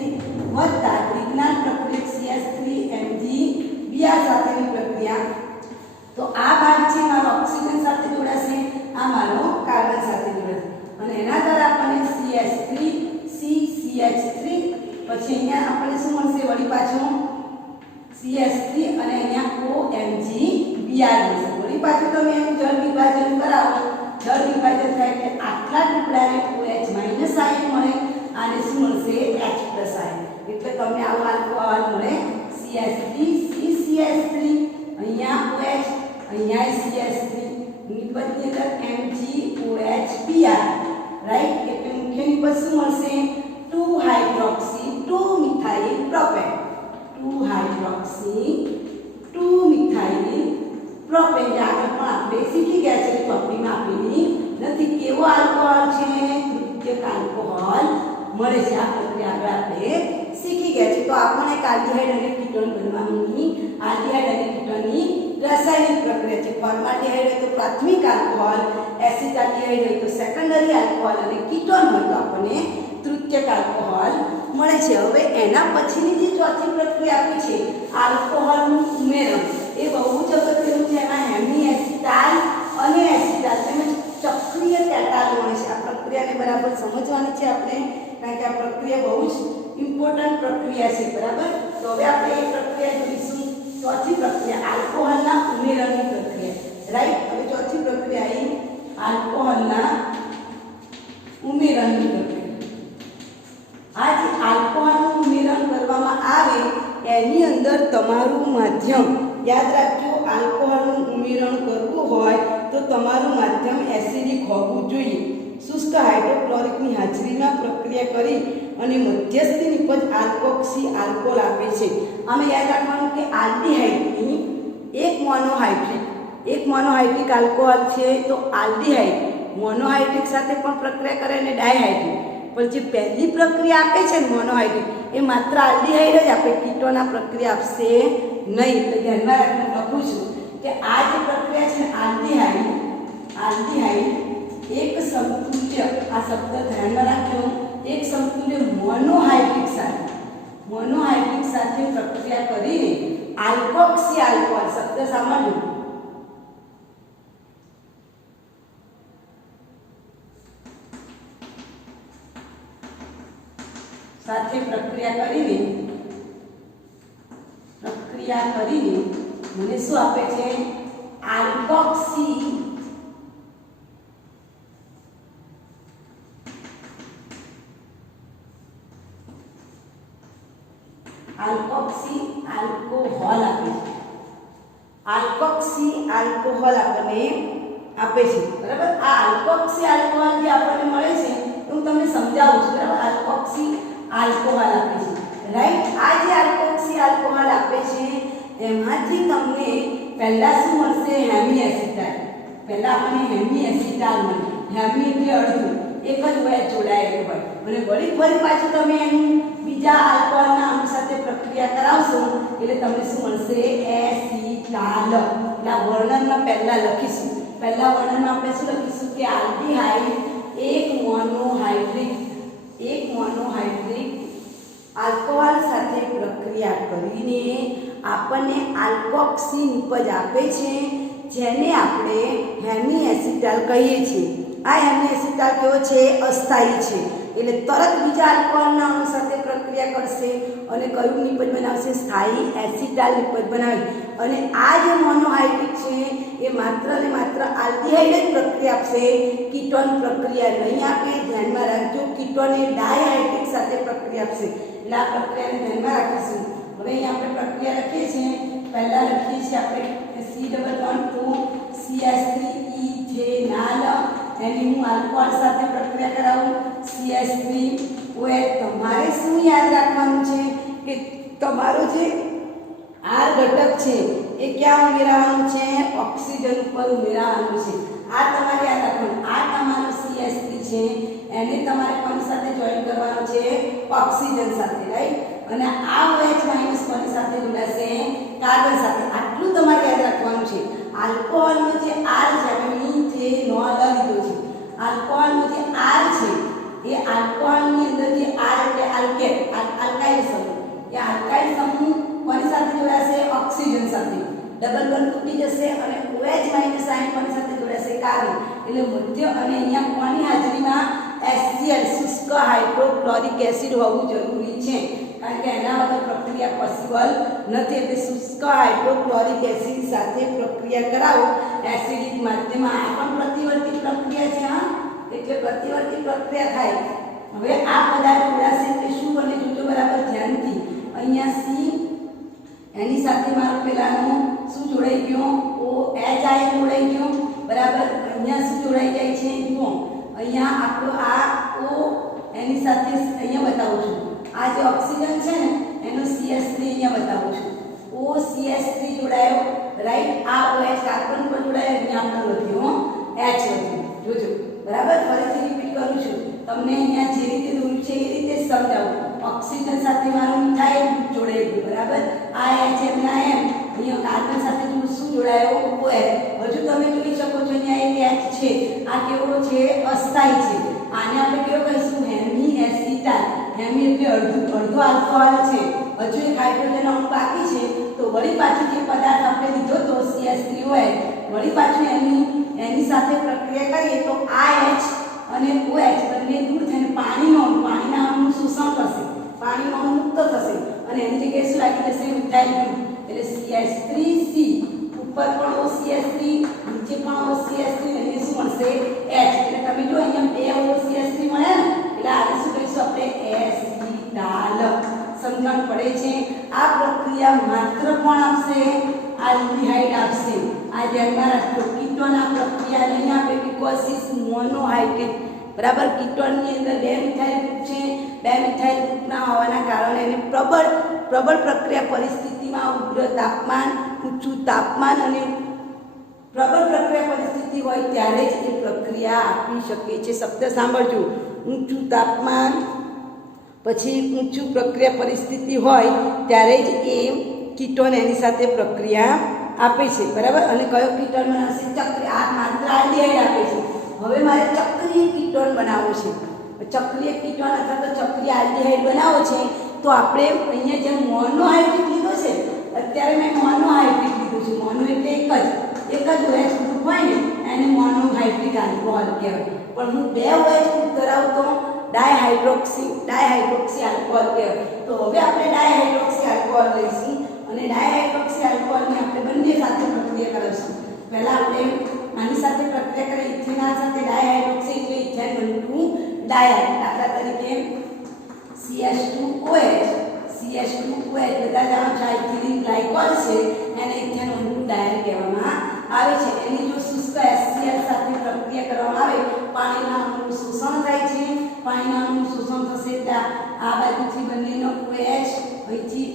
વત્તા વિજ્ઞાન પ્રક્રિયા CH3MgBr સાથેની પ્રક્રિયા તો આ ભાગ છે મારો ઓક્સિજન સાથે જોડાશે આ મારો કાર્બન સાથે જોડાશે અને એના દ્વારા આપણને CH3CCH3 પછી અહીંયા આપણને શું મળશે વળી પાછું CH3 અને અહીંયા OMgBr મળશે વળી પાછું તમે એનું જળ વિભાજન કરાવો જળ વિભાજન થાય કે આટલા ટુકડાને OH માઈનસ આયન મળે અને શું મળશે H પ્લસ આયન એટલે તમને આવું આલ્કોહોલ મળે CH3CCH3 અહીંયા OH અહીંયા CH3 નિપજની અંદર MgOHPr રાઈટ એટલે મુખ્ય નિપજ શું મળશે 2 hydroxy 2 methyl propane 2 hydroxy 2 methyl propane જે આગળ પણ આપણે શીખી ગયા છે ચોપડીમાં આપેલી નથી કેવો આલ્કોહોલ છે તૃતીયક આલ્કોહોલ મળે છે આ પ્રક્રિયા આગળ આપણે શીખી ગયા છે તો આપણને આલ્ડીહાઇડ અને કીટોન બનવાની આલ્ડીહાઇડ અને કીટોનની રાસાયણિક પ્રક્રિયા છે ફોર્માલ્ડીહાઇડ હોય તો પ્રાથમિક આલ્કોહોલ એસિટાલ્ડીહાઇડ હોય તો સેકન્ડરી આલ્કોહોલ અને કીટોન હોય તો આપણને તૃતીયક આલ્કોહોલ મળે છે હવે એના પછીની જે ચોથી પ્રક્રિયા આપી છે આલ્કોહોલનું ઉમેરણ એ બહુ જ અગત્યનું છે એમાં હેમી એસિટાલ અને એસિટાલ તેમજ ચક્રીય ટેટાલ મળે છે આ પ્રક્રિયાને બરાબર સમજવાની છે આપણે કારણ કે આ પ્રક્રિયા બહુ જ ઇમ્પોર્ટન્ટ પ્રક્રિયા છે બરાબર તો હવે આપણે એ પ્રક્રિયા જોઈશું ચોથી પ્રક્રિયા આલ્કોહોલના ઉમેરણની પ્રક્રિયા રાઈટ હવે ચોથી પ્રક્રિયા એ આલ્કોહોલના ઉમેરણની પ્રક્રિયા આ જે આલ્કોહોલનું ઉમેરણ કરવામાં આવે એની અંદર તમારું માધ્યમ યાદ રાખજો આલ્કોહોલનું ઉમેરણ કરવું હોય તો તમારું માધ્યમ એસિડિક હોવું જોઈએ શુષ્ક હાઇડ્રોક્લોરિકની હાજરીમાં પ્રક્રિયા કરી અને મધ્યસ્થી નિપજ આલ્કોક્સી આલ્કોહોલ આપે છે આમાં યાદ રાખવાનું કે આલ્ડીહાઇડની એક મોનોહાઇડ્રિક આલ્કોહોલ છે તો આલ્ડીહાઇડ મોનોહાઇડ્રિક સાથે પણ પ્રક્રિયા કરે અને ડાયહાઇડ્રિક પણ જે પહેલી પ્રક્રિયા આપે છે ને મોનોહાઇડ્રિક એ માત્ર આલ્ડીહાઇડ જ આપે કીટોના પ્રક્રિયા આપશે નહીં તો ધ્યાનમાં રાખીને લખું છું કે આ જે પ્રક્રિયા છે આલ્ડીહાઇડ એક સમતુલ્ય આ શબ્દ ધ્યાનમાં રાખજો એક સમતુલ્ય મોનોહાઇડ્રિક સાથે પ્રક્રિયા કરીને આલ્કોક્સી આલ્કોહોલ શબ્દ સાંભળ્યો સાથે પ્રક્રિયા કરીને મને શું આપે છે આલ્કોક્સી આલ્કોહોલ આપે છે આલ્કોક્સી આલ્કોહોલ આપણને આપે છે બરાબર આ આલ્કોક્સી આલ્કોહોલ જે આપણને મળે છે હું તમને સમજાવું છું બરાબર આલ્કોક્સી આલ્કોહોલ આપે છે રાઈટ આ જે આલ્કોક્સી આલ્કોહોલ આપે છે એમાંથી તમને પહેલા શું મળશે હેમી એસિટાલ પહેલા આપણને હેમી એસિટાલ મળે હેમી એટલે અડધું એક જ OH જોડાયેલું હોય અને ફરી પાછું તમે એનું બીજા આલ્કોહોલના અણુ સાથે પ્રક્રિયા કરાવશો એટલે તમને શું મળશે એસિટાલ ના વર્ણનમાં પહેલા લખીશું પહેલા વર્ણનમાં આપણે શું લખીશું કે આલ્ડીહાઇડ એક મોનોહાઇડ્રિક આલ્કોહોલ સાથે પ્રક્રિયા કરીને આપણને આલ્કોક્સી નિપજ આપે છે જેને આપણે હેમી એસિટાલ કહીએ છીએ આ હેમી એસિટાલ કેવો છે અસ્થાયી છે એટલે તરત બીજા આલ્કોહોલના અણુ સાથે પ્રક્રિયા કરશે અને કયું નિપજ બનાવશે સ્થાયી એસિટાલ નિપજ બનાવે અને આ જે મોનોહાઇડ્રિક છે એ માત્ર ને માત્ર આલ્ડીહાઇડ જ પ્રક્રિયા આપશે કીટોન પ્રક્રિયા નહીં આપે ધ્યાનમાં રાખજો કીટોન એ ડાયહાઇડ્રિક સાથે પ્રક્રિયા આપશે એટલે આ પ્રક્રિયાને ધ્યાનમાં રાખીશું હવે અહીંયા આપણે પ્રક્રિયા લખીએ છીએ, પહેલા લખીએ છીએ આપણે C11O CH3 એની હું આલ્કોહોલ સાથે પ્રક્રિયા કરાવું CH3OH. તમારે શું યાદ રાખવાનું છે કે તમારો જે R ઘટક છે એ ક્યાં ઉમેરવાનું છે? ઓક્સિજન ઉપર ઉમેરવાનું છે. આ તમારે યાદ રાખવાનું. આ તમારો CH3 છે એને તમારે કોની સાથે જોઈન કરવાનો છે? ઓક્સિજન સાથે, રાઈટ. અને આ OH માઈનસ કોની સાથે જોડાશે? કાર્બન સાથે. આટલું તમારે યાદ રાખવાનું છે. આલ્કોહોલનો જે R છે આપણે નીચે નોંધ લીધો છે. આલ્કોહોલનો જે R છે એ આલ્કોહોલની અંદર જે R એટલે આલ્કેટ, આલ્કાઇલ સમૂહ. એ આલ્કાઇલ સમૂહ કોની સાથે જોડાશે? ઓક્સિજન સાથે. ડબલ બોન્ડ તૂટી જશે અને OH માઈનસ આયન કોની સાથે જોડાશે? કાર્બન. એટલે મધ્ય અને અહીંયા કોની હાજરીમાં? HCl શુષ્ક હાઇડ્રોક્લોરિક એસિડ હોવું જરૂરી છે, કારણ કે એના વગર પ્રક્રિયા પોસિબલ નથી. એટલે શુષ્ક હાઇડ્રોક્લોરિક એસિડ સાથે પ્રક્રિયા કરાવો એસિડિક માધ્યમમાં. આ પણ પ્રતિવર્તી પ્રક્રિયા છે. હા, એટલે પ્રતિવર્તી પ્રક્રિયા થાય. હવે આ પદાર્થ જોડાશે એટલે શું બને? જોજો બરાબર ધ્યાનથી. અહીંયા C એની સાથે મારો પેલાનો શું જોડાઈ ગયો? OH આયન જોડાઈ ગયો, બરાબર. અહીંયા શું જોડાઈ જાય છે? જુઓ અહીંયા આપણો આ O એની સાથે અહીંયા બતાવું છું. આ જે ઓક્સિજન છે ને એનો CH3 અહીંયા બતાવું છું. OCH3 જોડાયો, રાઈટ. આ OH કાર્બન પર જોડાયો, અહીંયા આપણે વધ્યો H વધ્યો. જોજો બરાબર. ફરીથી રિપીટ કરું છું. તમને અહીંયા જે રીતે દોર્યું છે એ રીતે સમજાવું. ઓક્સિજન સાથે મારું મિથાઇલ જોડાઈ ગયું, બરાબર. આ HM ના M અહીંયા કાર્બન સાથે શું જોડાયો? OH. હજુ તમે જોઈ શકો છો અહીંયા એક H છે. આ કેવો છે? અસ્થાયી છે. આને આપણે કેવો કહીશું? Hemi acetyl. હેમી એટલે અડધો આલ્કોહોલ છે. હજુ એક હાઇડ્રોજન અણુ બાકી છે. તો વળી પાછું જે પદાર્થ આપણે લીધો તો CH3OH, વળી પાછું એની સાથે પ્રક્રિયા કરીએ તો આ H અને OH બંને દૂર થઈને પાણીના અણુનું શોષણ કરશે. પાણીનો અણુ મુક્ત થશે અને એની જગ્યાએ શું લાગી જશે? Methyl group. એટલે CH3C ઉપર પણ OCH3, નીચે પણ OCH3, અને શું મળશે? H. એટલે તમે જો અહીંયા બે OCH3 મળ્યા ને એટલે આને શું કહીશું આપણે? એસિટાલ. સમજણ પડે છે? આ પ્રક્રિયા માત્ર કોણ આપશે? આલ્ડીહાઇડ આપશે. આ ધ્યાનમાં રાખજો. કીટોન આ પ્રક્રિયા નહીં આપે, બીકોઝ ઇઝ મોનોહાઇડ્રેટ, બરાબર. કીટોનની અંદર બે મિથાઇલ ગ્રુપ છે. બે મિથાઇલ ગ્રુપના હોવાના કારણે એને પ્રબળ પ્રક્રિયા પરિસ્થિતિમાં ઉગ્ર તાપમાન, ઊંચું તાપમાન અને પ્રબળ પ્રક્રિયા પરિસ્થિતિ હોય ત્યારે જ એ પ્રક્રિયા આપી શકે છે. શબ્દ સાંભળજો. ઊંચું તાપમાન પછી ઊંચું પ્રક્રિયા પરિસ્થિતિ હોય ત્યારે જ એ કીટોન એની સાથે પ્રક્રિયા આપે છે, બરાબર. અને કયો કીટોન બનાવશે? ચક્રીય. આ માત્ર આલ્ડીહાઇડ આપે છે. હવે મારે ચક્રીય કીટોન બનાવવો છે. ચક્રીય કીટોન અથવા તો ચક્રીય આલ્ડીહાઇડ બનાવવો છે તો આપણે અહીંયા જેમ મોનોહાઇડ્રેટ લીધો છે, અત્યારે મેં મોનોહાઇડ્રેટ લીધું છે. મોનો એટલે એક જ OH ગ્રુપ હોય ને એને મોનોહાઇડ્રેટ આલ્કોહોલ કહેવાય. પણ હું બે OH ગ્રુપ ધરાવતો ડાયહાઇડ્રોક્સી આલ્કોહોલ કહેવાય. તો હવે આપણે ડાયહાઇડ્રોક્સી આલ્કોહોલ લઈશું અને ડાયહાઇડ્રોક્સી આલ્કોહોલને આપણે બંને સાથે પ્રક્રિયા કરીશું. પહેલા આપણે આની સાથે પ્રક્રિયા કરીએ ઇથેનોલ સાથે ડાયહાઇડ્રોક્સી એટલે ઇથેન બનતું ડાયહાઇડ. દાખલા તરીકે CH2OH બધા જાણો છો ઇથિલિન ગ્લાયકોલ છે એને ઇથેન બનતું ડાયહાઇડ કહેવામાં આવે છે. એની જો શુષ્ક HCl સાથે પ્રક્રિયા કરવામાં આવે પાણીના અણુનું શોષણ થાય છે. પાણીના અણુનું શોષણ થશે એટલે આ બાજુથી બંનેનો OH અહીંથી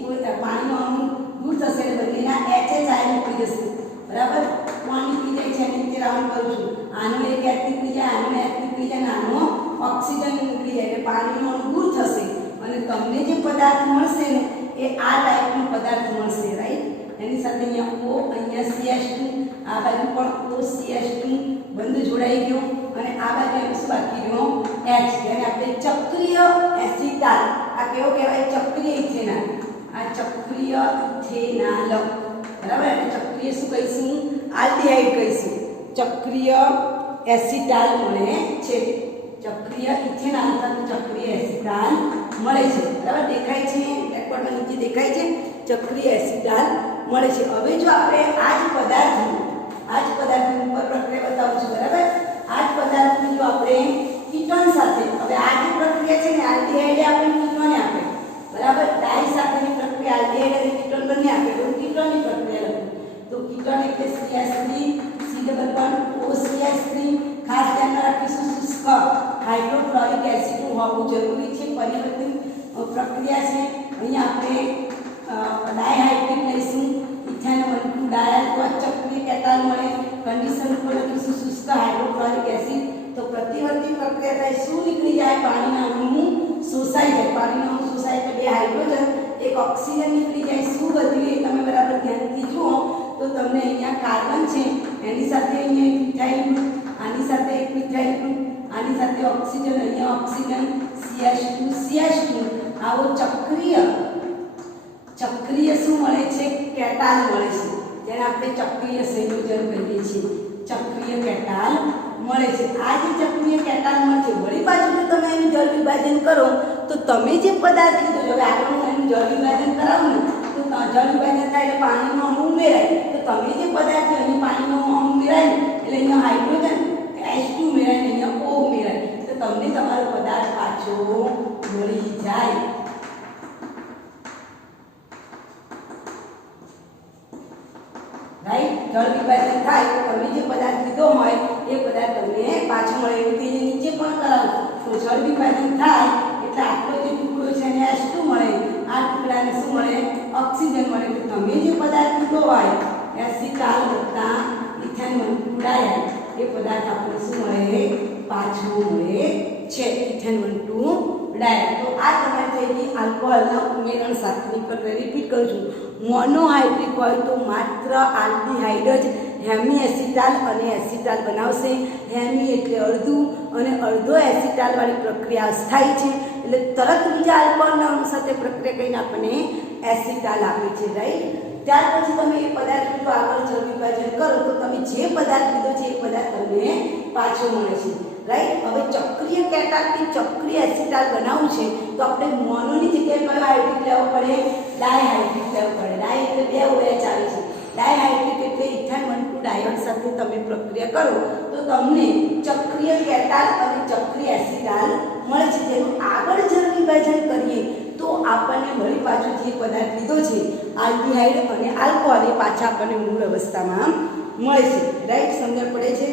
પાણીનો અણુ દૂર થશે એટલે બંનેના HH આયન ઉડી જશે, બરાબર. પાણી પી જાય છે એની નીચે રાઉન્ડ કરું છું. આનો એક H નીકળી જાય, આનો H નીકળી જાય, આનો ઓક્સિજન નીકળી જાય એટલે પાણીનો અણુ દૂર થશે અને તમને જે પદાર્થ મળશે ને એ આ ટાઈપનો પદાર્થ મળશે, રાઈટ. એની સાથે અહીંયા O, અહીંયા CH2, આ બાજુ પણ OCH2 બંધ જોડાઈ ગયો અને આ બાજુ એનું શું બાકી ગયો? H. એટલે આપણે ચક્રીય એસિટાલ. આ કેવો કહેવાય? ચક્રીય ઇથેનોલ. આ ચક્રીય ઇથેનોલ, બરાબર. એટલે ચક્રીય શું કહીશું? આલ્ડીહાઇડ કહીશું. ચક્રીય એસિટાલ મળે છે. ચક્રીય ઇથેનોલ અથવા ચક્રીય એસિટાલ મળે છે, બરાબર. દેખાય છે રેકોર્ડમાં નીચે દેખાય છે ચક્રીય એસિટાલ મળે છે. હવે જો આપણે આ જ પદાર્થની ઉપર પ્રક્રિયા બતાવું છું, બરાબર. આ જ પદાર્થની જો આપણે કીટોન સાથે, હવે આ જે પ્રક્રિયા છે ને આલ્ડીહાઇડ આપણે કીટોન આપે, બરાબર. ડાઈ સાથેની પ્રક્રિયા આલ્ડીહાઇડ કીટોન એટલે CH3 C double bond OCH3 ખાસ ધ્યાન રાખીશું શુષ્ક હાઇડ્રોક્લોરિક એસિડ હોવું જરૂરી છે પરિવર્તન પ્રક્રિયા છે અહીં આપણે ડાયહાઇડ્રિક લઈશું ઇથેન 1,2 ડાયલ તો ચક્રીય કેટાલ મળે કન્ડિશન ઉપર લખીશું શુષ્ક હાઇડ્રોક્લોરિક એસિડ તો પ્રતિવર્તી પ્રક્રિયા થાય શું નીકળી જાય પાણીના અણુ શોષાઈ જાય પાણીના અણુ શોષાય એટલે બે હાઇડ્રોજન એક ઓક્સિજન નીકળી જાય શું વધ્યું એ તમે બરાબર ધ્યાનથી જુઓ તો તમને અહીંયા કાર્બન છે એની સાથે અહીંયા મિથાઇલ ગ્રુપ આની સાથે એક મિથાઇલ ગ્રુપ આની સાથે ઓક્સિજન અહીંયા ઓક્સિજન CH2 આવો ચક્રીય શું મળે છે કેટાલ મળે છે જેને આપણે ચક્રીય સંયોજન કહીએ છીએ ચક્રીય કેટાલ મળે છે આ જે ચક્રીય કેટાલ મળે છે વળી પાછું જો તમે એનું જળ વિભાજન કરો તો તમે જે પદાર્થ લીધો જો આગળ હું એનું જળ વિભાજન કરાવું ને તો જળ વિભાજન થાય એટલે પાણીનો અણુ ઉમેરાય તો તમે જે પદાર્થ અહીં પાણીનો અણુ ઉમેરાય એટલે અહીંયા હાઇડ્રોજન H2 ઉમેરાય અહીંયા O ઉમેરાય તો તમને તમારો પદાર્થ પાછો મળી જાય રાઈટ જળ વિભાજન થાય તો તમે જે પદાર્થ લીધો હોય એ પદાર્થ તમને પાછો મળે એવું તેને નીચે પણ કરાવો તો જળ વિભાજન થાય એટલે આટલો જે ટુકડો છે એને H2 મળે આ ટુકડાને શું મળે ઓક્સિજન મળે તો તમે જે પદાર્થ લીધો હોય એસિટાલ વત્તા ઇથેન 1,2 ડાયલ એ પદાર્થ આપણને શું મળે પાછો મળે છે ઇથેન 1,2 ડાયલ તો આ તમારી થઈ ગઈ આલ્કોહોલના ઉમેરણ સાથેની પ્રક્રિયા રિપીટ કરું છું મોનોહાઇડ્રિક હોય તો માત્ર આલ્ડીહાઇડ જ હેમી એસિટાલ અને એસિટાલ બનાવશે હેમી એટલે અડધું અને અડધો એસિટાલ વાળી પ્રક્રિયા અસ્થાયી છે એટલે તરત બીજા આલ્કોહોલના અણુ સાથે પ્રક્રિયા કરીને આપણને એસિટાલ આપે છે રાઈટ ત્યાર પછી તમે એ પદાર્થ જો આગળ જળ વિભાજન કરો તો તમે જે પદાર્થ લીધો છે એ પદાર્થ તમને પાછો મળે છે રાઈટ હવે ચક્રીય કેટાલથી ચક્રીય એસિટાલ બનાવવું છે તો આપણે મોનોની જગ્યાએ કયો હાઇડ્રિક લેવો પડે ડાયહાઇડ્રિક લેવો પડે ડાય એટલે બે OH આવે છે ડાયહાઇડ્રિક એટલે ઇથેન 1,2 ડાયોડ સાથે તમે પ્રક્રિયા કરો તો તમને ચક્રીય કેટાલ અને ચક્રીય એસિટાલ મળે છે તેનું આગળ જળ વિભાજન કરીએ તો આપણને વળી પાછો જે પદાર્થ લીધો છે આલ્ડીહાઇડ અને આલ્કોહોલ એ પાછા આપણને મૂળ અવસ્થામાં મળે છે રાઈટ સમજણ પડે છે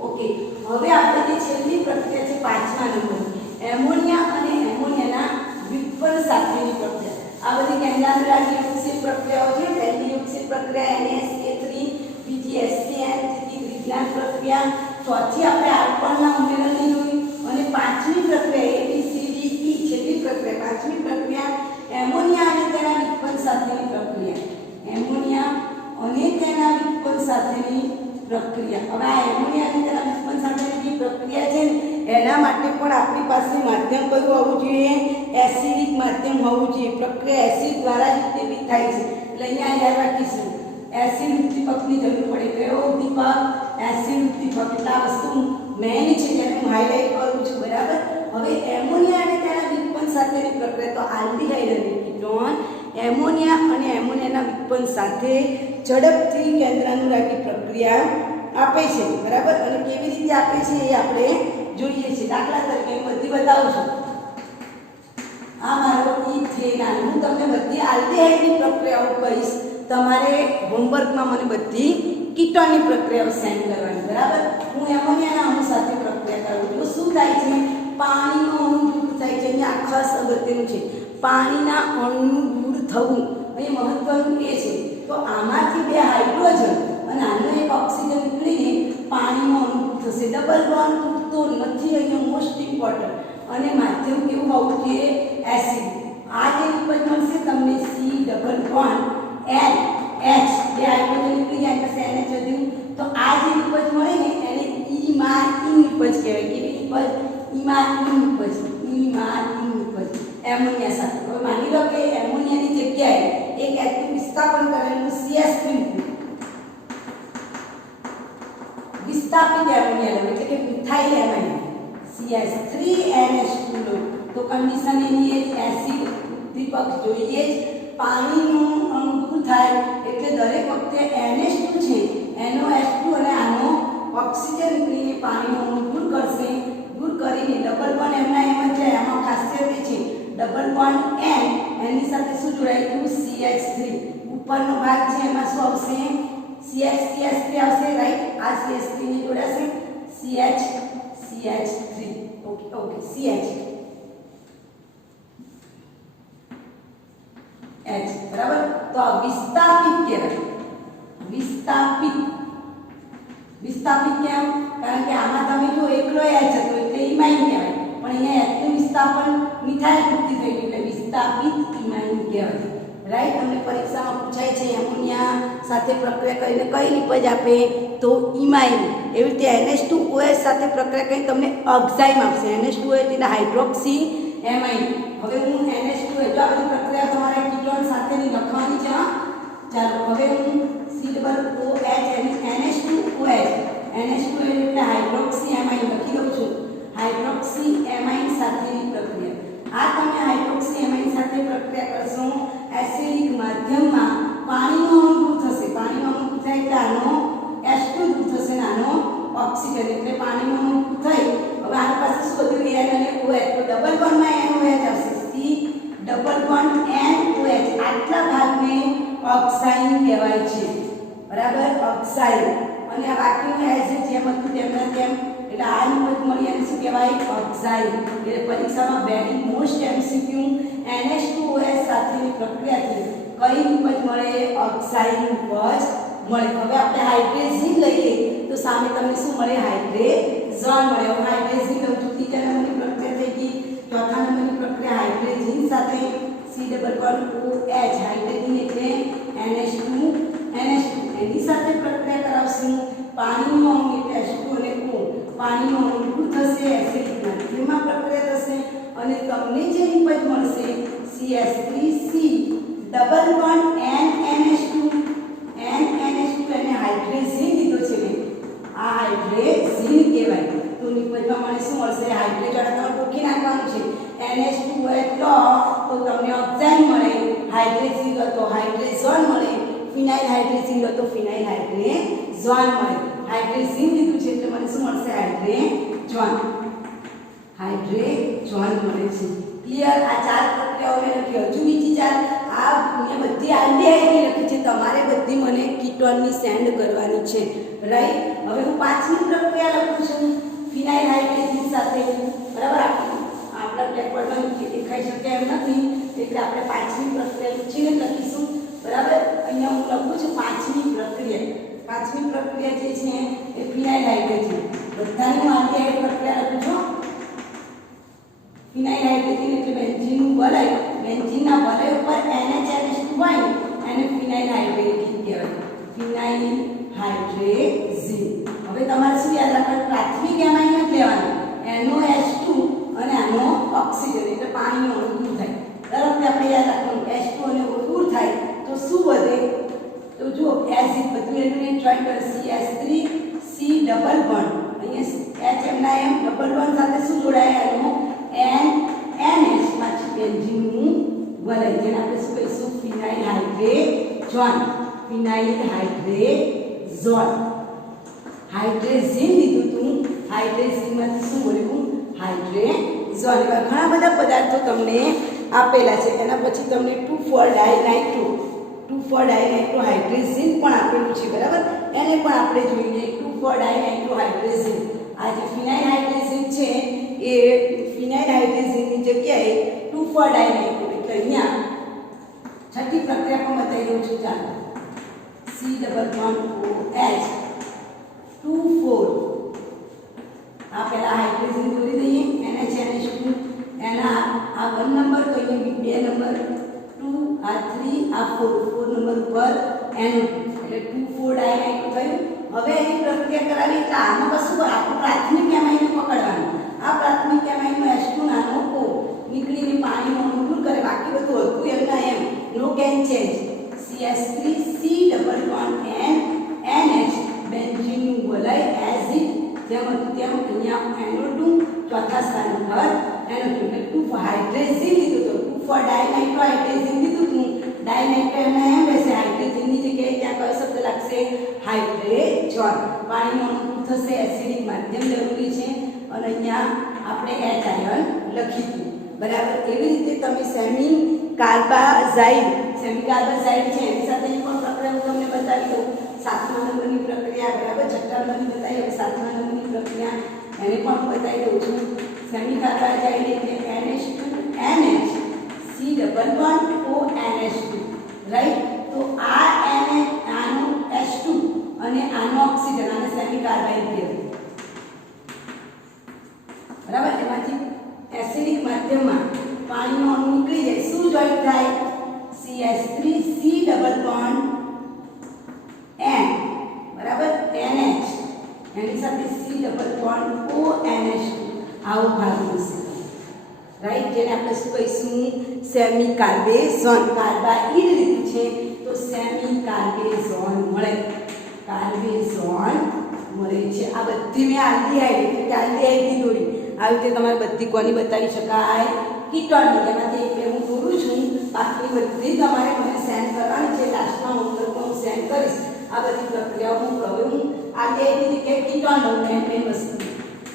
ઓકે હવે આપણે જે છેલ્લી પ્રક્રિયા છે 5મા નંબર એમોનિયા અને એમોનિયાના વિપણ સાથેની પ્રક્રિયા આ બધી કેન્દ્રાંતરાગીય પ્રક્રિયાઓ છે પહેલી યુક્સિલ પ્રક્રિયા NaCl3 બીજી HCN ત્રીજી ગ્રીગલાન્ડ પ્રક્રિયા ચોથી આપણે આલ્કોહોલના ઉમેરણની જોઈ અને પાંચમી પ્રક્રિયા ABCDE છેલ્લી પ્રક્રિયા પાંચમી પ્રક્રિયા એમોનિયા અને તેના વિપણ સાથેની પ્રક્રિયા એમોનિયા અને તેના વિપણ સાથેની પ્રક્રિયા હવે આ એમોનિયા અને તેના વિપણ સાથેની જે પ્રક્રિયા છે ને એના માટે પણ આપણી પાસે માધ્યમ કયું હોવું જોઈએ એસિડિક માધ્યમ હોવું જોઈએ પ્રક્રિયા એસિડ દ્વારા જ ઉત્તેજિત થાય છે એટલે અહીંયા યાદ રાખીશું એસિડ ઉદ્દીપકની જરૂર પડે કયો ઉદ્દીપક એસિડ ઉદ્દીપક એટલે આ વસ્તુ મેઇન છે જેને હું હાઇલાઇટ કરું છું બરાબર હવે એમોનિયા અને તેના વિપણ સાથેની પ્રક્રિયા તો આલ્ડીહાઇડ અને કીટોન એમોનિયા અને એમોનિયાના વિપણ સાથે ઝડપથી કેન્દ્રાનુરાગી પ્રક્રિયા આપે છે બરાબર અને કેવી રીતે આપે છે એ આપણે જોઈએ છીએ દાખલા તરીકે હું બધી બતાવું છું આ મારો ઇથેનોલ હું તમને બધી આલ્ડીહાઇડની પ્રક્રિયાઓ કહીશ તમારે હોમવર્કમાં મને બધી કીટોનની પ્રક્રિયાઓ સેન્ડ કરવાની બરાબર હું એમોનિયાના અણુ સાથે પ્રક્રિયા કરું છું શું થાય છે પાણીનો અણુ દૂર થાય છે અહીંયા ખાસ અગત્યનું છે પાણીના અણુ દૂર થવું અહીં મહત્વનું એ છે તો આમાંથી બે હાઇડ્રોજન અને આનો એક ઓક્સિજન નીકળીને પાણીનો અણુ થશે ડબલ બોન્ડ તૂટતો નથી અહીંયા મોસ્ટ ઇમ્પોર્ટન્ટ અને માધ્યમ કેવું હોવું જોઈએ એસિડ આ જે નિપજ મળશે તમને C double bond N H બે હાઇડ્રોજન નીકળી જાય પછી NH વધ્યું તો આ જે નિપજ મળે ને એને ઈમાં ઈ નિપજ કહેવાય કેવી નિપજ ઈમાં ઈ નિપજ એમોનિયા સાથે હવે માની લો કે એમોનિયાની જગ્યાએ એક એટમ વિસ્થાપન કરેલું CH3 વિસ્થાપિત એમોનિયા લો એટલે કે મિથાઇલ એમાઇડ CH3NH2 લો તો કન્ડિશન એની એ એસિડ ઉદ્દીપક જોઈએ જ પાણીનું અણુ દૂર થાય એટલે દરેક વખતે NH2 છે એનો H2 અને આનો ઓક્સિજન નીકળીને પાણીનો અણુ દૂર કરશે દૂર કરીને ડબલ બોન્ડ એમના એમ જ જાય આમાં ખાસિયત એ છે ડબલ બોન્ડ N એની સાથે શું જોડાયેલું CH3 ઉપરનો ભાગ છે એમાં શું આવશે CH3 CH3 આવશે રાઈટ આ CH3 ની જોડાશે CH3 okay okay CH H બરાબર તો આ વિસ્થાપિત કહેવાય વિસ્થાપિત કેમ કારણ કે આમાં તમે જો એકલો H હતો એટલે ઇમાઇન કહેવાય પણ અહીંયા H નું વિસ્થાપન મિથાઇલ ગ્રુપથી થયું એટલે વિસ્થાપિત ઇમાઇન કહેવાય રાઈટ તમને પરીક્ષામાં પૂછાય છે એમોનિયા સાથે પ્રક્રિયા કરીને કઈ નિપજ આપે તો ઇમાઇન એવી રીતે NH2OH સાથે પ્રક્રિયા કરીને તમને ઓક્સાઇમ આપશે NH2OH એટલે હાઇડ્રોક્સી એમાઇન હવે હું NH2OH જો આ બધી પ્રક્રિયા તમારે કીટોન સાથેની લખવાની છે ચાલો હવે હું COOH અને NH2OH એટલે હાઇડ્રોક્સી એમાઇન લખી દઉં છું હાઇડ્રોક્સી એમાઇન સાથેની પ્રક્રિયા આ તમે હાઇડ્રોક્સી એમાઇન સાથે પ્રક્રિયા કરશો એસિડિક માધ્યમમાં પાણીનો અણુ થશે પાણીનો અણુ થાય એટલે આનો H2 દૂર થશે ને આનો ઓક્સિજન એટલે પાણીનો અણુ થઈ હવે આની પાસે શું હતું N અને OH તો ડબલ બોન્ડમાં NOH આવશે C ડબલ બોન્ડ NOH આટલા ભાગને ઓક્સાઇન કહેવાય છે બરાબર ઓક્સાઇન અને આ બાકીનું એસિડ જેમ હતું તેમના તેમ એટલે આ નિપજ મળી અને શું કહેવાય ઓક્સાઇન એટલે પરીક્ષામાં વેરી મોસ્ટ MCQ NH2OH સાથેની પ્રક્રિયાથી કઈ નિપજ મળે ઓક્સાઇન નિપજ મળે હવે આપણે હાઇડ્રેઝિન લઈએ તો સામે તમને શું મળે હાઇડ્રેઝન મળે હવે હાઇડ્રેઝિન લઉં છું ત્રીજા નંબરની પ્રક્રિયા થઈ ગઈ ચોથા નંબરની પ્રક્રિયા હાઇડ્રેઝિન સાથે C ડબલ બોન્ડ OH હાઇડ્રેઝિન એટલે NH2 એની સાથે પ્રક્રિયા કરાવશું પાણીનો અણુ એટલે H2 અને O પાણીનો અણુ દૂર થશે એસિડિક માધ્યમમાં પ્રક્રિયા થશે અને તમને જે નિપજ મળશે CH3C ડબલ બોન્ડ NH2 અને હાઇડ્રેઝિન લીધો છે મેં આ હાઇડ્રેઝિન કહેવાય તો નિપજમાં મને શું મળશે હાઇડ્રેટ તમે ગોખી નાખવાનું છે NH2OH લો તો તમને ઓક્સાઇન મળે હાઇડ્રેઝિન લો તો હાઇડ્રેઝન મળે ફિનાઇલ હાઇડ્રેઝિન લો તો ફિનાઇલ હાઇડ્રેઝન મળે હાઇડ્રેઝિન લીધું છે એટલે મને શું મળશે હાઇડ્રેઝન મળે છે ક્લિયર આ ચાર પ્રક્રિયાઓને લખી હજુ બીજી ચાર આ મેં બધી આઈડિયા લખી છે તમારે બધી મને કીટોનની સેન્ડ કરવાની છે રાઈટ હવે હું પાંચમી પ્રક્રિયા લખું છું ફિનાઇલ હાઇડ્રેઝિન સાથે બરાબર આપણા બ્લેકબોર્ડમાં દેખાઈ શકે એમ નથી એટલે આપણે પાંચમી પ્રક્રિયા લખીને લખીશું બરાબર અહીંયા હું લખું છું પાંચમી પ્રક્રિયા જે છે એ ફિનાઇલ હાઇડ્રેઝિન બધાની હું આઈડિયા પ્રક્રિયા લખું છું ફિનાઇલ હાઇડ્રેઝિન એટલે બેન્ઝીનનું વલય બેન્ઝીનના વલય ઉપર NH2 હોય એને ફિનાઇલ હાઇડ્રેઝિન કહેવાય ફિનાઇલ હાઇડ્રેઝિન હવે તમારે શું યાદ રાખવાનું પ્રાથમિક એમાઇન જ લેવાનું NOH2 અને આનો ઓક્સિજન એટલે પાણીનો અણુ દૂર થાય દર વખતે આપણે યાદ રાખવાનું H2 અને O દૂર થાય તો શું વધે તો જુઓ એસિડ બધું એલિમેન્ટ જોઈન કરે CH3 C ડબલ બોન્ડ અહીંયા H એમના M ડબલ બોન્ડ સાથે શું જોડાયેલું NH માંથી બેન્ઝીનનું વલય જેને આપણે શું કહીશું ફિનાઇલ હાઇડ્રેઝન હાઇડ્રેઝિન લીધું તું હાઇડ્રેઝિનમાંથી શું મળ્યું હાઇડ્રેઝન એવા ઘણા બધા પદાર્થો તમને આપેલા છે એના પછી તમને 2,4-ડાયનાઇટ્રો હાઇડ્રેઝિન પણ આપેલું છે બરાબર એને પણ આપણે જોઈએ 2,4-ડાયનાઇટ્રો હાઇડ્રેઝિન આ જે ફિનાઇલ હાઇડ્રેઝિન છે એ ફિનાઇલ હાઇડ્રેઝિનની જગ્યાએ 2,4-ડાયનાઇટ્રો એટલે અહીંયા છઠ્ઠી પ્રક્રિયા પણ બતાવી દઉં છું ચાલો C ડબલ બોન્ડ OH 2,4 આ પહેલા હાઇડ્રેઝિન જોડી દઈએ NH2 એના આ 1 નંબર તો અહીંયા 2 નંબર 2 આ 3 આ 4 નંબર ઉપર NO2 એટલે 2,4-ડાયનાઇટ્રો થયું હવે એની પ્રક્રિયા કરાવી એટલે આમાં કશું આપણું પ્રાથમિક એમાઇનને પકડવાનું આ પ્રાથમિક એમાઇનનો H2 નાનો O નીકળીને પાણીનો અણુ દૂર કરે બાકી બધું હતું એમના એમ નો કેન change CH3 C double bond NH બેન્ઝીનનું વલય એઝ ઇટ જેમ હતું તેમ અહીંયા NO2 ચોથા સ્થાન પર NO2 એટલે 2 હાઇડ્રેઝિન લીધું તો 2,4-ડાયનાઇટ્રો હાઇડ્રેઝિન લીધું તું ડાયનાઇટ્રો એમના એમ રહેશે હાઇડ્રેઝિનની જગ્યાએ ત્યાં કયો શબ્દ લાગશે હાઇડ્રેઝન પાણીનો અણુ દૂર થશે એસિડિક માધ્યમ જરૂરી છે અને અહીંયા આપણે H આયન લખી દીધું બરાબર એવી રીતે તમે સેમી કાર્બાઝાઇડ સેમી કાર્બાઝાઇડ છે એની સાથેની પણ પ્રક્રિયા હું તમને બતાવી દઉં. 7મા નંબરની પ્રક્રિયા બરાબર, 6મા નંબરની બતાવી, હવે 7મા નંબરની પ્રક્રિયા એને પણ બતાવી દઉં છું. સેમી કાર્બાઝાઇડ એટલે NH2NH C double bond ONH2 right. તો આ આનો H2 અને આનો ઓક્સિજન, આને સેમી કાર્બાઇડ કહેવાય બરાબર. એમાંથી એસિડિક માધ્યમમાં પાણીનો અણુ નીકળી જાય, શું જોઈન્ટ થાય? CH3 C double bond N બરાબર, NH એની સાથે C ડબલ બોન્ડ ONH આવો ભાગ મળશે રાઈટ, જેને આપણે શું કહીશું? સેમી કાર્બેઝોન. કાર્બાઇડ લીધું છે તો સેમી કાર્બેઝોન મળે, કાર્બેઝોન મળે છે. આ બધી મેં આલ્ડીહાઇડ એટલે કે આલ્ડીહાઇડની દોરી આવી રીતે તમારે બધી કોની બતાવી શકાય? કીટોનની. એમાંથી એક હું દોરું છું, બાકી બધી તમારે મને સેન્ડ કરવાની છે. લાસ્ટમાં હોમવર્કમાં હું સેન્ડ કરીશ આ બધી પ્રક્રિયાઓ. હું કહું આલ્ડીહાઇડની જગ્યાએ કીટોન લઉં, મેન વસ્તુ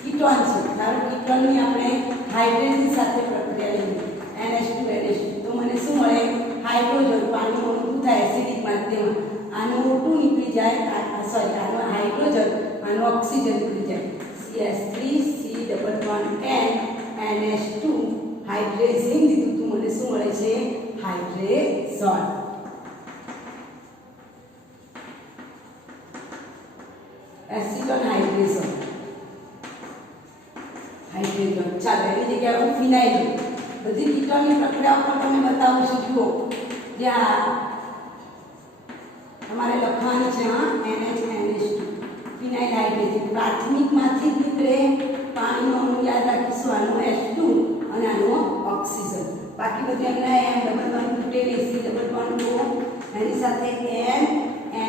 કીટોન છે. ધારો કીટોનની આપણે હાઇડ્રોજન સાથે પ્રક્રિયા લઈએ NH2NH2 તો મને શું મળે? હાઇડ્રોજન. પાણીનું અણુ થાય એસિડિક માધ્યમમાં, આનો O2 નીકળી જાય, સોરી આનો હાઇડ્રોજન, આનો ઓક્સિજન નીકળી જાય. CH3 C double bond N NH2 હાઇડ્રેઝિન લીધું તો મને શું મળે છે? હાઇડ્રેઝોન. એસિટોન હાઇડ્રેઝોન, હાઇડ્રેઝોન. ચાલો એની જગ્યાએ હું ફિનાઇલ લઉં. બધી કીટોનની પ્રક્રિયાઓ પણ તમને બતાવું છું. જુઓ જ્યાં તમારે લખવાનું છે NH2 ફિનાઇલ હાઇડ્રેઝિન. પ્રાથમિકમાંથી નીકળે પાણીનો અણુ યાદ રાખીશું, આનો H2 અને આનો ઓક્સિજન. બાકી બધું એમના M ડબલ બોન્ડ તૂટેલી C ડબલ બોન્ડ O એની સાથે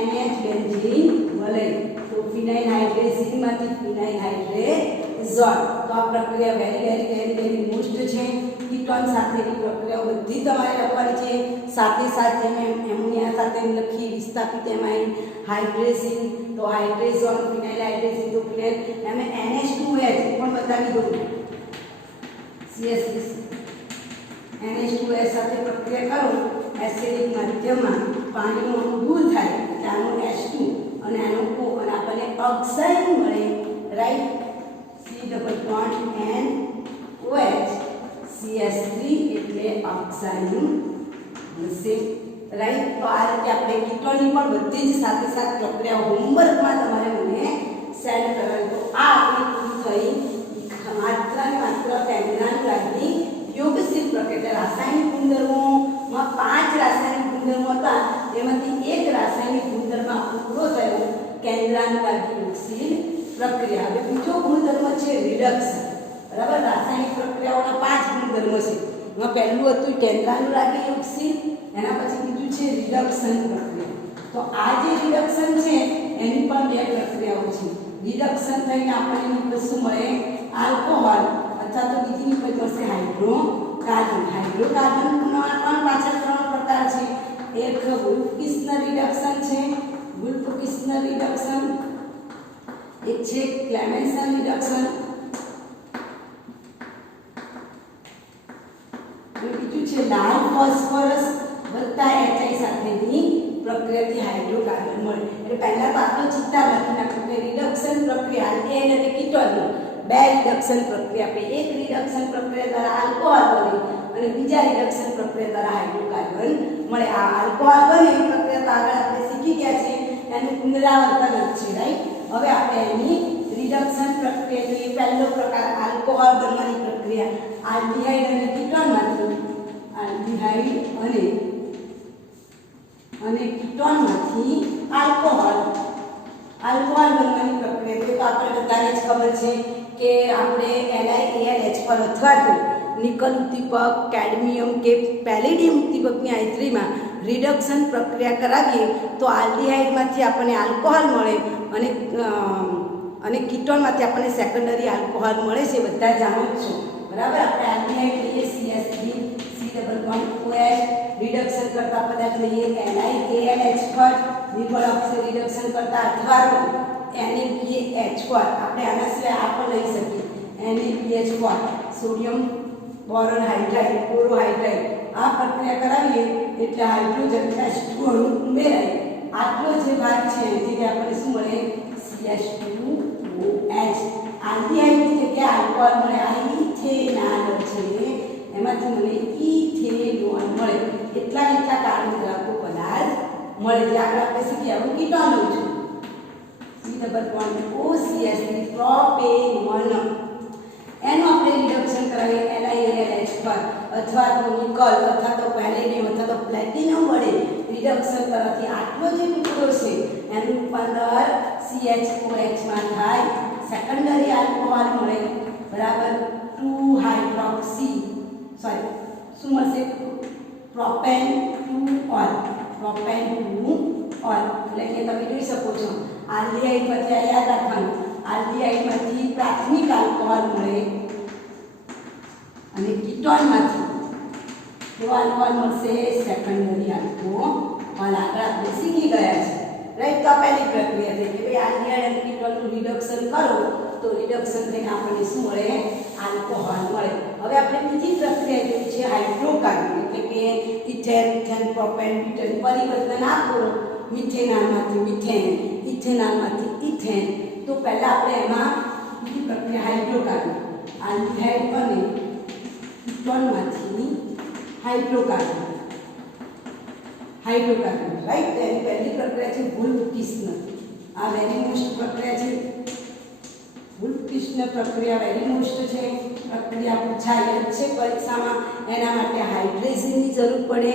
NH બેન્ઝીન વલય તો ફિનાઇલ હાઇડ્રેઝિનમાંથી ફિનાઇલ હાઇડ્રેઝોન. તો આ પ્રક્રિયા વેરી મોસ્ટ છે. કીટોન સાથેની પ્રક્રિયાઓ બધી તમારે લખવાની છે. સાથે સાથે જેમ એમોનિયા સાથે લખી વિસ્થાપિત એમાઇન હાઇડ્રેઝિન તો હાઇડ્રેઝોન, ફિનાઇલ હાઇડ્રેઝિન તો ફિનાઇલ એમે NH2H પણ બતાવી દઉં. CH3 NH2H સાથે પ્રક્રિયા કરો એસિડિક માધ્યમમાં પાણીનો અણુ દૂર થાય એટલે આનો H2 અને આનો O અને આપણને ઓક્સાઇડ મળે right. C double bond N OH CH3 એટલે ઓક્સાઇડ મળશે રાઈટ. તો આ રીતે આપણે કીટોનની પણ બધી જ સાથે સાથે પ્રક્રિયા હોમવર્કમાં તમારે મને સેન્ડ કરવાની. તો આ આપણી પૂરી થઈ માત્ર ને માત્ર કેન્દ્રાનુરાગની યોગશીલ પ્રક્રિયા. રાસાયણિક ગુણધર્મોમાં 5 રાસાયણિક ગુણધર્મો હતા, એમાંથી એક રાસાયણિક ગુણધર્મ પૂરો થયો કેન્દ્રાનુરાગી યોગશીલ પ્રક્રિયા. હવે બીજો ગુણધર્મ છે રિડક્શન બરાબર. રાસાયણિક પ્રક્રિયાઓના 5 ગુણધર્મો છે. એમાં પહેલું હતું કેન્દ્રાનુરાગી યોગશીલ, એના પછી બીજું છે રિડક્શન પ્રક્રિયા. તો આ જે રિડક્શન છે એની પણ 2 પ્રક્રિયાઓ છે. રિડક્શન થઈને આપણને શું મળે? આલ્કોહોલ અથવા તો બીજી નીકળી મળશે હાઇડ્રોકાર્બન. હાઇડ્રોકાર્બનના પણ પાછળ 3 પ્રકાર છે. એક વુલ્ફ-કિસ્નર રિડક્શન છે, વુલ્ફ-કિસ્નર રિડક્શન. એક છે ક્લેમેન્સન રિડક્શન, બીજું છે લાલ ફોસ્ફરસ વત્તા HI સાથેની પ્રક્રિયાથી હાઇડ્રોકાર્બન મળે. એટલે પહેલા તો આપણો ચિત્તા લખી નાખ્યો કે રિડક્શન પ્રક્રિયા આલ્કેન અને કીટોનની 2 રિડક્શન પ્રક્રિયા. આપણે એક રિડક્શન પ્રક્રિયા દ્વારા આલ્કોહોલ બને અને બીજા રિડક્શન પ્રક્રિયા દ્વારા હાઇડ્રોકાર્બન મળે. આ આલ્કોહોલ બને એ પ્રક્રિયા તો આગળ આપણે શીખી ગયા છે, એનું પુનરાવર્તન જ છે રાઈટ. હવે આપણે એની રિડક્શન પ્રક્રિયા જોઈએ. પહેલો પ્રકાર આલ્કોહોલ બનવાની પ્રક્રિયા. આલ્ડીહાઇડ અને કીટોનમાંથી આલ્ડીહાઇડ અને કીટોનમાંથી આલ્કોહોલ બનવાની પ્રક્રિયા. તો આપણે બધાને જ ખબર છે કે આપણે NiAlH પર અથવા તો નિકલ ઉદ્દીપક, કેડમિયમ કે પેલેડિયમ ઉદ્દીપકની હાજરીમાં રિડક્શન પ્રક્રિયા કરાવીએ તો આલ્ડીહાઇડમાંથી આપણને આલ્કોહોલ મળે અને કીટોનમાંથી આપણને સેકન્ડરી આલ્કોહોલ મળે છે. બધા જાણો જ છો બરાબર. આપણે આલ્ડીહાઇડ લઈએ CH3 C double bond OH, reduction કરતા પદાર્થ લઈએ NiAlH પર, નિર્બળ ઓક્સિજન રિડક્શન કરતા અથવા તો NaBH4. આપણે આના સિવાય આ પણ લઈ શકીએ NaBH4, સોડિયમ બોરોન હાઇડ્રાઇડ, ક્લોરોહાઇડ્રાઇડ આ પ્રક્રિયા કરાવીએ એટલે હાઇડ્રોજન H2 અણુ ઉમેરાય. આટલો જે ભાગ છે એ જગ્યાએ આપણને શું મળે? CH2OH. આલ્ડીહાઇડની જગ્યાએ આલ્કોહોલ મળે. આ ઇથેનાલ છે, એમાંથી મને ઇથેનોલ મળે. એટલા કાર્બન ધરાવતો પદાર્થ મળે. જે આગળ આપણે શીખ્યા હું કીટોન લઉં છું. C=OCH3 propanone. એનું આપણે રિડક્શન કરાવીએ NiAlH પર, અથવા તો નિકલ, અથવા તો પેલેડિયમ, અથવા તો પ્લેટિનમ વડે રિડક્શન કરવાથી આટલો જે ટુકડો છે એનું રૂપાંતર CH4H માં થાય. સેકન્ડરી આલ્કોહોલ મળે, બરાબર 2 હાઇડ્રોક્સી શું મળશે? પ્રોપેન 2 પ્રોપેન 2 એટલે કે તમે જોઈ શકો છો આલ્ડીહાઇડ પછી યાદ રાખવાનું, આલ્ડીહાઇડમાંથી પ્રાથમિક આલ્કોહોલ મળે અને કીટોનમાંથી કેવો આલ્કોહોલ મળશે? Secondary alcohol. આગળ આપણે શીખી ગયા છે, રાઈટ? તો આ પહેલી પ્રક્રિયા થઈ કે ભાઈ આલ્ડીહાઇડ અને કીટોનનું રિડક્શન કરો તો રિડક્શન થઈને આપણને શું મળે? આલ્કોહોલ મળે. હવે આપણે બીજી પ્રક્રિયા જોઈ છે હાઇડ્રોકાર્બન, એટલે કે ઇથેન, પ્રોપેન, બ્યુટેન પરિવર્તન આપો મિથેનોલમાંથી મિથેન, ઇથેનોલમાંથી ઇથેન. તો પહેલા આપણે એમાં બીજી પ્રક્રિયા હાઇડ્રોકાર્બન, આલ્ડીહાઇડ અને કીટોનમાંથી હાઇડ્રોકાર્બન, રાઈટ? એની પહેલી પ્રક્રિયા છે વુલ્ફ-કિસ્નર. આ વેરી મોસ્ટ પ્રક્રિયા છે. વુલ્ફ-કિસ્નર પ્રક્રિયા વેરી મોસ્ટ છે. પ્રક્રિયા પૂછાય જ છે પરીક્ષામાં. એના માટે હાઇડ્રેશનની જરૂર પડે.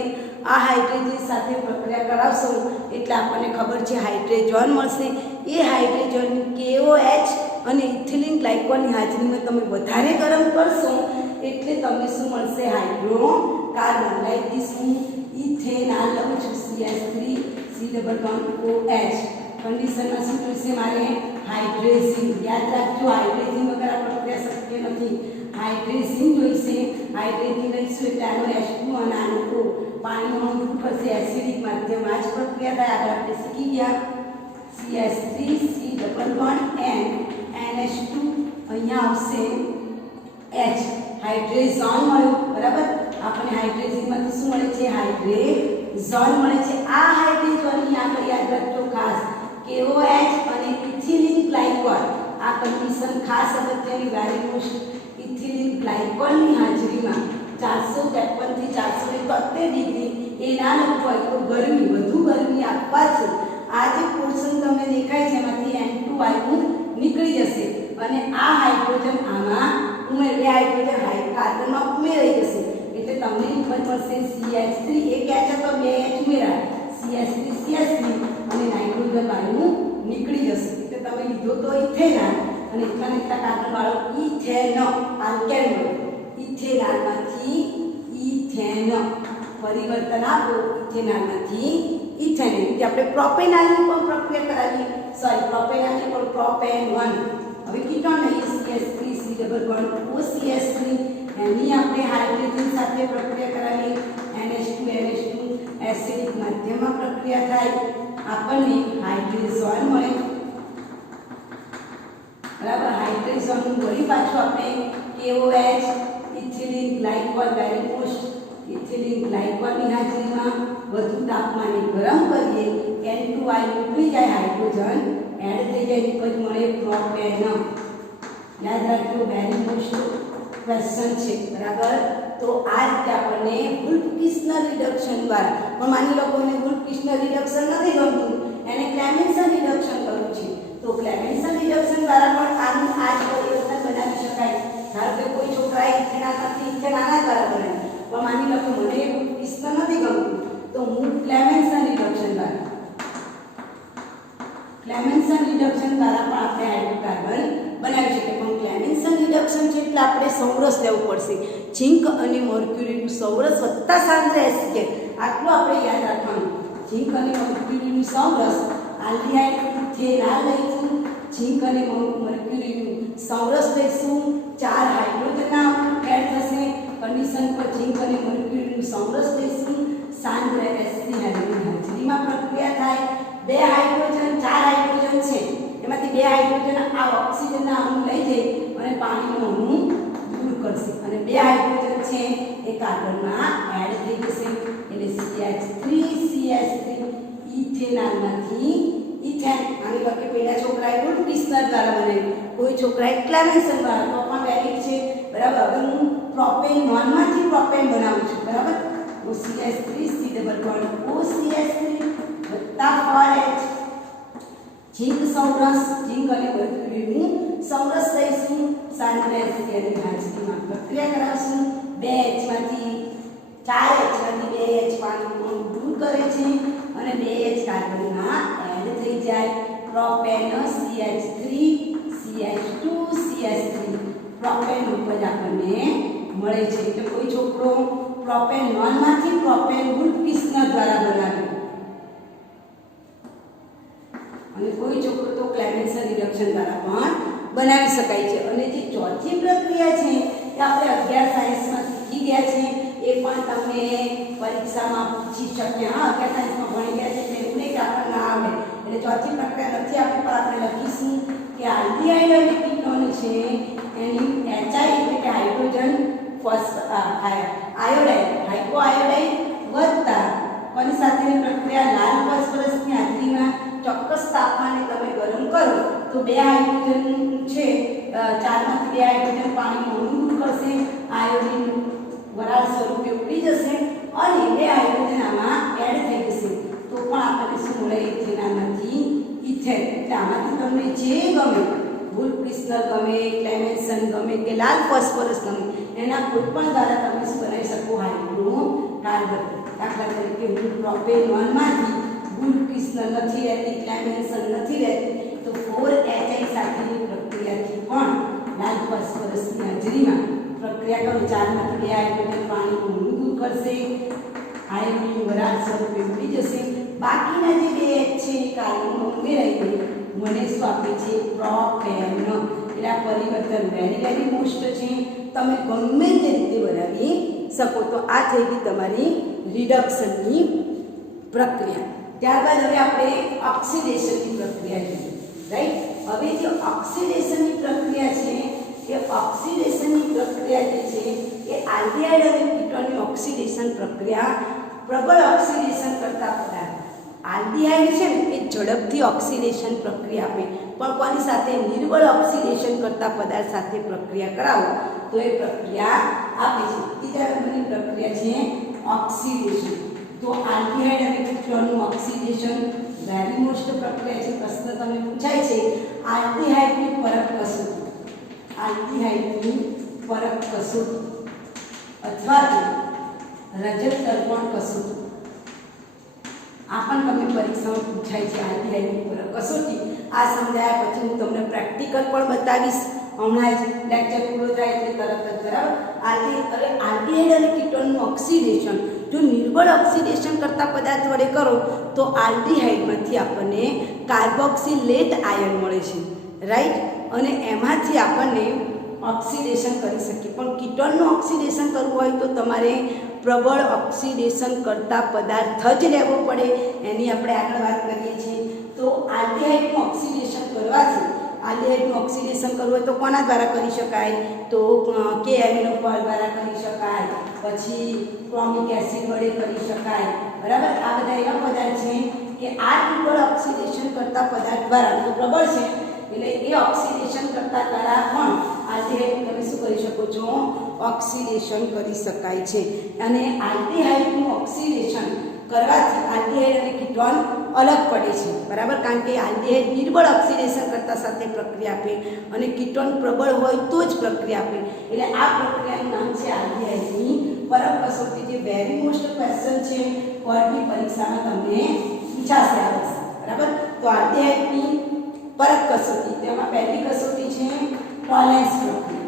આ હાઇડ્રેજન સાથે પ્રક્રિયા કરાવશો એટલે આપણને ખબર છે હાઇડ્રેજન મળશે. એ હાઇડ્રેજન KOH અને ઇથિલિન ગ્લાયકોલની હાજરીમાં તમે વધારે ગરમ કરશો એટલે તમને શું મળશે? હાઇડ્રોકાર્બન. લાઈક ધીસ હું ઇથેનોલ લઉં છું CH3COOH. કન્ડિશનમાં શું જોઈશે મારે? હાઇડ્રેશન. યાદ રાખજો, હાઇડ્રેશન વગર આ પ્રક્રિયા શક્ય નથી. હાઇડ્રેશન જોઈશે. હાઇડ્રેશન લઈશું એટલે આનો H2 અને આનો O પાણીનો દૂર કરશે. એસિડિક માધ્યમમાં જ પ્રક્રિયા થાય. આગળ આપણે શીખી ગયા CH3C=N NH2 અહીંયા આવશે H. હાઇડ્રેશન મળ્યું, બરાબર? આપણને હાઇડ્રેશનમાંથી શું મળે છે? હાઇડ્રેજન મળે છે. આ હાઇડ્રેજનની આગળ યાદ રાખજો ખાસ KOH અને ઇથિલિન ગ્લાયકોલ. આ કન્ડિશન ખાસ અગત્યની, વેરી મોસ્ટ. ઇથિલિન ગ્લાયકોલની હાજરીમાં 453 થી 473 ડિગ્રી એના લગભગ તો ગરમી, વધુ ગરમી આપવાથી આ જે પોર્શન તમને દેખાય છે એમાંથી N2 આયન નીકળી જશે અને આ હાઇડ્રોજન આમાં હાઇડ્રોજન કાર્બનમાં ઉમેરાઈ જશે. એટલે તમને કિંમત મળશે CH3. એક H હતો, 2 H ઉમેરાય, CH3 અને નાઇટ્રોજન વાયુ નીકળી જશે. એટલે તમે લીધો તો ઇથેનોલ અને એટલા કાર્બન વાળો ઇથેન આલ્કેન મળ્યો. ઇથેનોલમાંથી ઇથેન પરિવર્તન આપો, ઇથેનોલમાંથી ઇથેન. એટલે આપણે પ્રોપેનોલની પણ પ્રક્રિયા કરાવી, પ્રોપેનોલની પણ પ્રોપેન 1. હવે કીટોન CH3COOH3 એની આપણે હાઇડ્રોજન સાથે પ્રક્રિયા કરાવી, NH2 એસિડિક માધ્યમમાં પ્રક્રિયા થાય, આપણને હાઇડ્રેશન મળે, બરાબર? હાઇડ્રેશન વળી પાછું આપણે KOH ethylene glycol, very most. Ethylene ગ્લાયકોલની હાજરીમાં વધુ તાપમાને ગરમ કરીએ, N2 આયન નીકળી જાય, હાઇડ્રોજન એડ થઈ જાય, નિકલ મળે પ્રોપેન. યાદ રાખજો, વેરી મોસ્ટ ક્વેશ્ચન છે, બરાબર? તો આ રીતે આપણને વુલ્ફ-કિસ્નર રિડક્શન દ્વારા, પણ માની લો કોઈને વુલ્ફ-કિસ્નર રિડક્શન નથી ગમતું, એને ક્લેમેન્સન રિડક્શન કરવું છે, તો ક્લેમેન્સન રિડક્શન દ્વારા પણ આનું આ જ પરિવર્તન બનાવી શકાય. ધારો કે કોઈ છોકરાએ ઇથેનોલમાંથી ઇથેનોલ દ્વારા બનાવ્યું, પણ માની લો કે મને વુલ્ફ-કિસ્નર નથી ગમતું, તો હું ક્લેમેન્સન રિડક્શન દ્વારા પણ આપણે હાઇડ્રોકાર્બન બનાવી શકીએ. પણ ક્લેમેન્સન રિડક્શન છે એટલે આપણે સૌરસ લેવું પડશે. ઝિંક અને મર્ક્યુરીનું સૌરસ વત્તા સાંદ્ર HCl. આટલું આપણે યાદ રાખવાનું. ઝિંક અને મર્ક્યુરીનું સૌરસ, આલ્ડીહાઇડ ઇથેનોલ લઈશું, ઝિંક અને મર્ક્યુરીનું સૌરસ લઈશું, 4 હાઇડ્રોજનના એડ થશે. કન્ડિશન પર ઝિંક અને મર્ક્યુરીનું સૌરસ લઈશું, સાંદ્ર HCl હાજરીમાં પ્રક્રિયા થાય. 2 હાઇડ્રોજન, 4 હાઇડ્રોજન છે, એમાંથી 2 હાઇડ્રોજન આ ઓક્સિજનના અણુ લઈ જાય અને પાણીનો અણુ દૂર કરશે, અને 2 હાઇડ્રોજન છે એ કાર્બનમાં એડ થઈ જશે એટલે CH3 ઇથેનોલમાંથી ઇથેન આની વખતે પહેલા છોકરાએ રૂટ પિસ્તર દ્વારા બનાવ્યું, કોઈ છોકરાએ ક્લેમેન્સન દ્વારા, તો પણ વેલિડ છે બરાબર. હવે હું પ્રોપેન નોનમાંથી પ્રોપેન બનાવું છું બરાબર. તો CH3 C double bond OCH3 વત્તા 4H ઝીંક સૌરસ, ઝીંક અને મર્ક્યુરીનું સૌરસ લઈશું, સાંદ્રતા અને હાજરીમાં પ્રક્રિયા કરાવશું. 2H માંથી 4H માંથી 2H પાણીનું દૂર કરે છે અને 2H કાર્બનમાં એડ થઈ જાય. Propane CH3 CH2 CH3 propane ઉપજ આપણને મળે છે. એટલે કોઈ છોકરો પ્રોપેન નોનમાંથી પ્રોપેન રૂટ પિસ્તર દ્વારા બનાવ્યું અને કોઈ છોકરો તો ક્લેમેન્સન રિડક્શન દ્વારા પણ બનાવી શકાય છે. અને જે ચોથી પ્રક્રિયા છે એ આપણે 11 સાયન્સમાં શીખી ગયા છે, એ પણ તમને પરીક્ષામાં પૂછી શકે. હા, 11 સાયન્સમાં ભણી ગયા છે એટલે એવું નહીં કે આપણને ના આવડે. એટલે ચોથી પ્રક્રિયા નથી આપણી, પણ આપણે લખીશું કે આલ્ડીહાઇડ અને કીટોન છે એની HI એટલે કે હાઇડ્રોજન આયોડાઇડ હાઇપો આયોડાઇડ વત્તા કોની સાથેની પ્રક્રિયા લાલ ફોસ્ફરસની હાજરીમાં ચોક્કસ તાપમાને તમે ગરમ કરો તો 2 હાઇડ્રોજન છે, 4 માંથી 2 હાઇડ્રોજન પાણીનું અણુ દૂર કરશે, આયોડિન વરાળ સ્વરૂપે ઉડી જશે અને 2 હાઇડ્રોજન આમાં એડ થઈ જશે. તો પણ આપણને શું મળે? ઇથેનોલમાંથી ઇથેન. એટલે આમાંથી તમને જે ગમે, વૂલ ક્રિસ્ટલ ગમે, ક્લેમેન્સન ગમે કે લાલ ફોસ્ફરસ ગમે, એના કોઈ પણ દ્વારા તમે શું બનાવી શકો? હાઇડ્રોકાર્બન. દાખલા તરીકે હું પ્રોપેન વનમાંથી વૂલ ક્રિસ્ટલ નથી રહેતી, ક્લેમેન્સન નથી રહેતી, તો 4HI સાથેની પ્રક્રિયાથી પણ લાલ ફોસ્ફરસની હાજરીમાં પ્રક્રિયા કરું, 4 માંથી 2 હાઇડ્રોજન પાણીનું અણુ દૂર કરશે, આયોડિન વરાળ સ્વરૂપે ઉડી જશે, બાકીના જે 2H છે એ કાર્બન ઉમેરાઈને મને શું આપે છે? પ્રોપેન. એટલે આ પરિવર્તન વેરી મોસ્ટ છે, તમે ગમે તે રીતે બનાવી શકો. તો આ થઈ ગઈ તમારી રિડક્શનની પ્રક્રિયા. ત્યારબાદ હવે આપણે ઓક્સિડેશનની પ્રક્રિયા જોઈએ, રાઈટ. હવે જે ઓક્સિડેશનની પ્રક્રિયા છે એ ઓક્સિડેશનની પ્રક્રિયા જે છે એ આલ્ડીહાઇડ અને કીટોનની ઓક્સિડેશન પ્રક્રિયા પ્રબળ ઓક્સિડેશન કરતા પદાર્થ. આલ્ડીહાઇડ છે ને એ ઝડપથી ઓક્સિડેશન પ્રક્રિયા આપે, પણ કોની સાથે? નિર્બળ ઓક્સિડેશન કરતા પદાર્થ સાથે પ્રક્રિયા કરાવો તો એ પ્રક્રિયા આપે છે. ત્રીજા નંબરની પ્રક્રિયા છે ઓક્સિડેશન. તો આલ્ડીહાઇડ અને કીટોનનું ઓક્સિડેશન વેરી મોસ્ટ પ્રક્રિયા છે. પ્રશ્ન તમે પૂછાય છે આલ્ડીહાઇડની પરખ કસોટી, આલ્ડીહાઇડની પરખ કસોટી અથવા તો રજત દર્પણ કસોટી, આ પણ તમને પરીક્ષામાં પૂછાય છે. આલ્ડીહાઇડની પરખ કસોટી આ સમજાયા પછી હું તમને પ્રેક્ટિકલ પણ બતાવીશ. હમણાં જ લેક્ચર પૂરો થાય એટલે તરત જ બરાબર. આલ્ડીહાઇડ અને કીટોનનું ઓક્સિડેશન જો નિર્બળ ઓક્સિડેશન કરતા પદાર્થ વડે કરો તો આલ્ડીહાઇડમાંથી આપણને કાર્બોક્સિલેટ આયન મળે છે, રાઈટ. અને એમાંથી આપણને ઓક્સિડેશન કરી શકીએ. પણ કીટોનનું ઓક્સિડેશન કરવું હોય તો તમારે પ્રબળ ઓક્સિડેશન કરતા પદાર્થ જ લેવો પડે. એની આપણે આગળ વાત કરીએ છીએ. તો આલ્ડીહાઇડનું ઓક્સિડેશન કરવાથી, આલ્ડીહાઇડનું ઓક્સિડેશન કરવું હોય તો કોના દ્વારા કરી શકાય? તો કે એમિનોફોલ દ્વારા કરી શકાય, પછી ક્રોમિક એસિડ વડે કરી શકાય, બરાબર. આ બધા એવા પદાર્થ છે કે આ નિર્બળ ઓક્સિડેશન કરતા પદાર્થ દ્વારા, તો પ્રબળ છે એટલે એ ઓક્સિડેશન કરતા દ્વારા પણ આલ્ડીહાઇડ તમે શું કરી શકો છો? ઓક્સિડેશન કરી શકાય છે. અને આલ્ડીહાઇડનું ઓક્સિડેશન કરવાથી આલ્ડીહાઇડ અને કીટોન અલગ પડે છે, બરાબર. કારણ કે આલ્ડીહાઇડ નિર્બળ ઓક્સિડેશન કરતા સાથે પ્રક્રિયા આપે અને કીટોન પ્રબળ હોય તો જ પ્રક્રિયા આપે. એટલે આ પ્રક્રિયાનું નામ છે આલ્ડીહાઇડની પરખ કસોટી. જે વેરી મોસ્ટ ક્વેશ્ચન છે, કોર્ટની પરીક્ષામાં તમને પૂછાશે આ વર્ષે, બરાબર. તો આલ્ડીહાઇડની પરખ કસોટી, તેમાં પહેલી કસોટી છે ટોલેન્સ પ્રક્રિયા.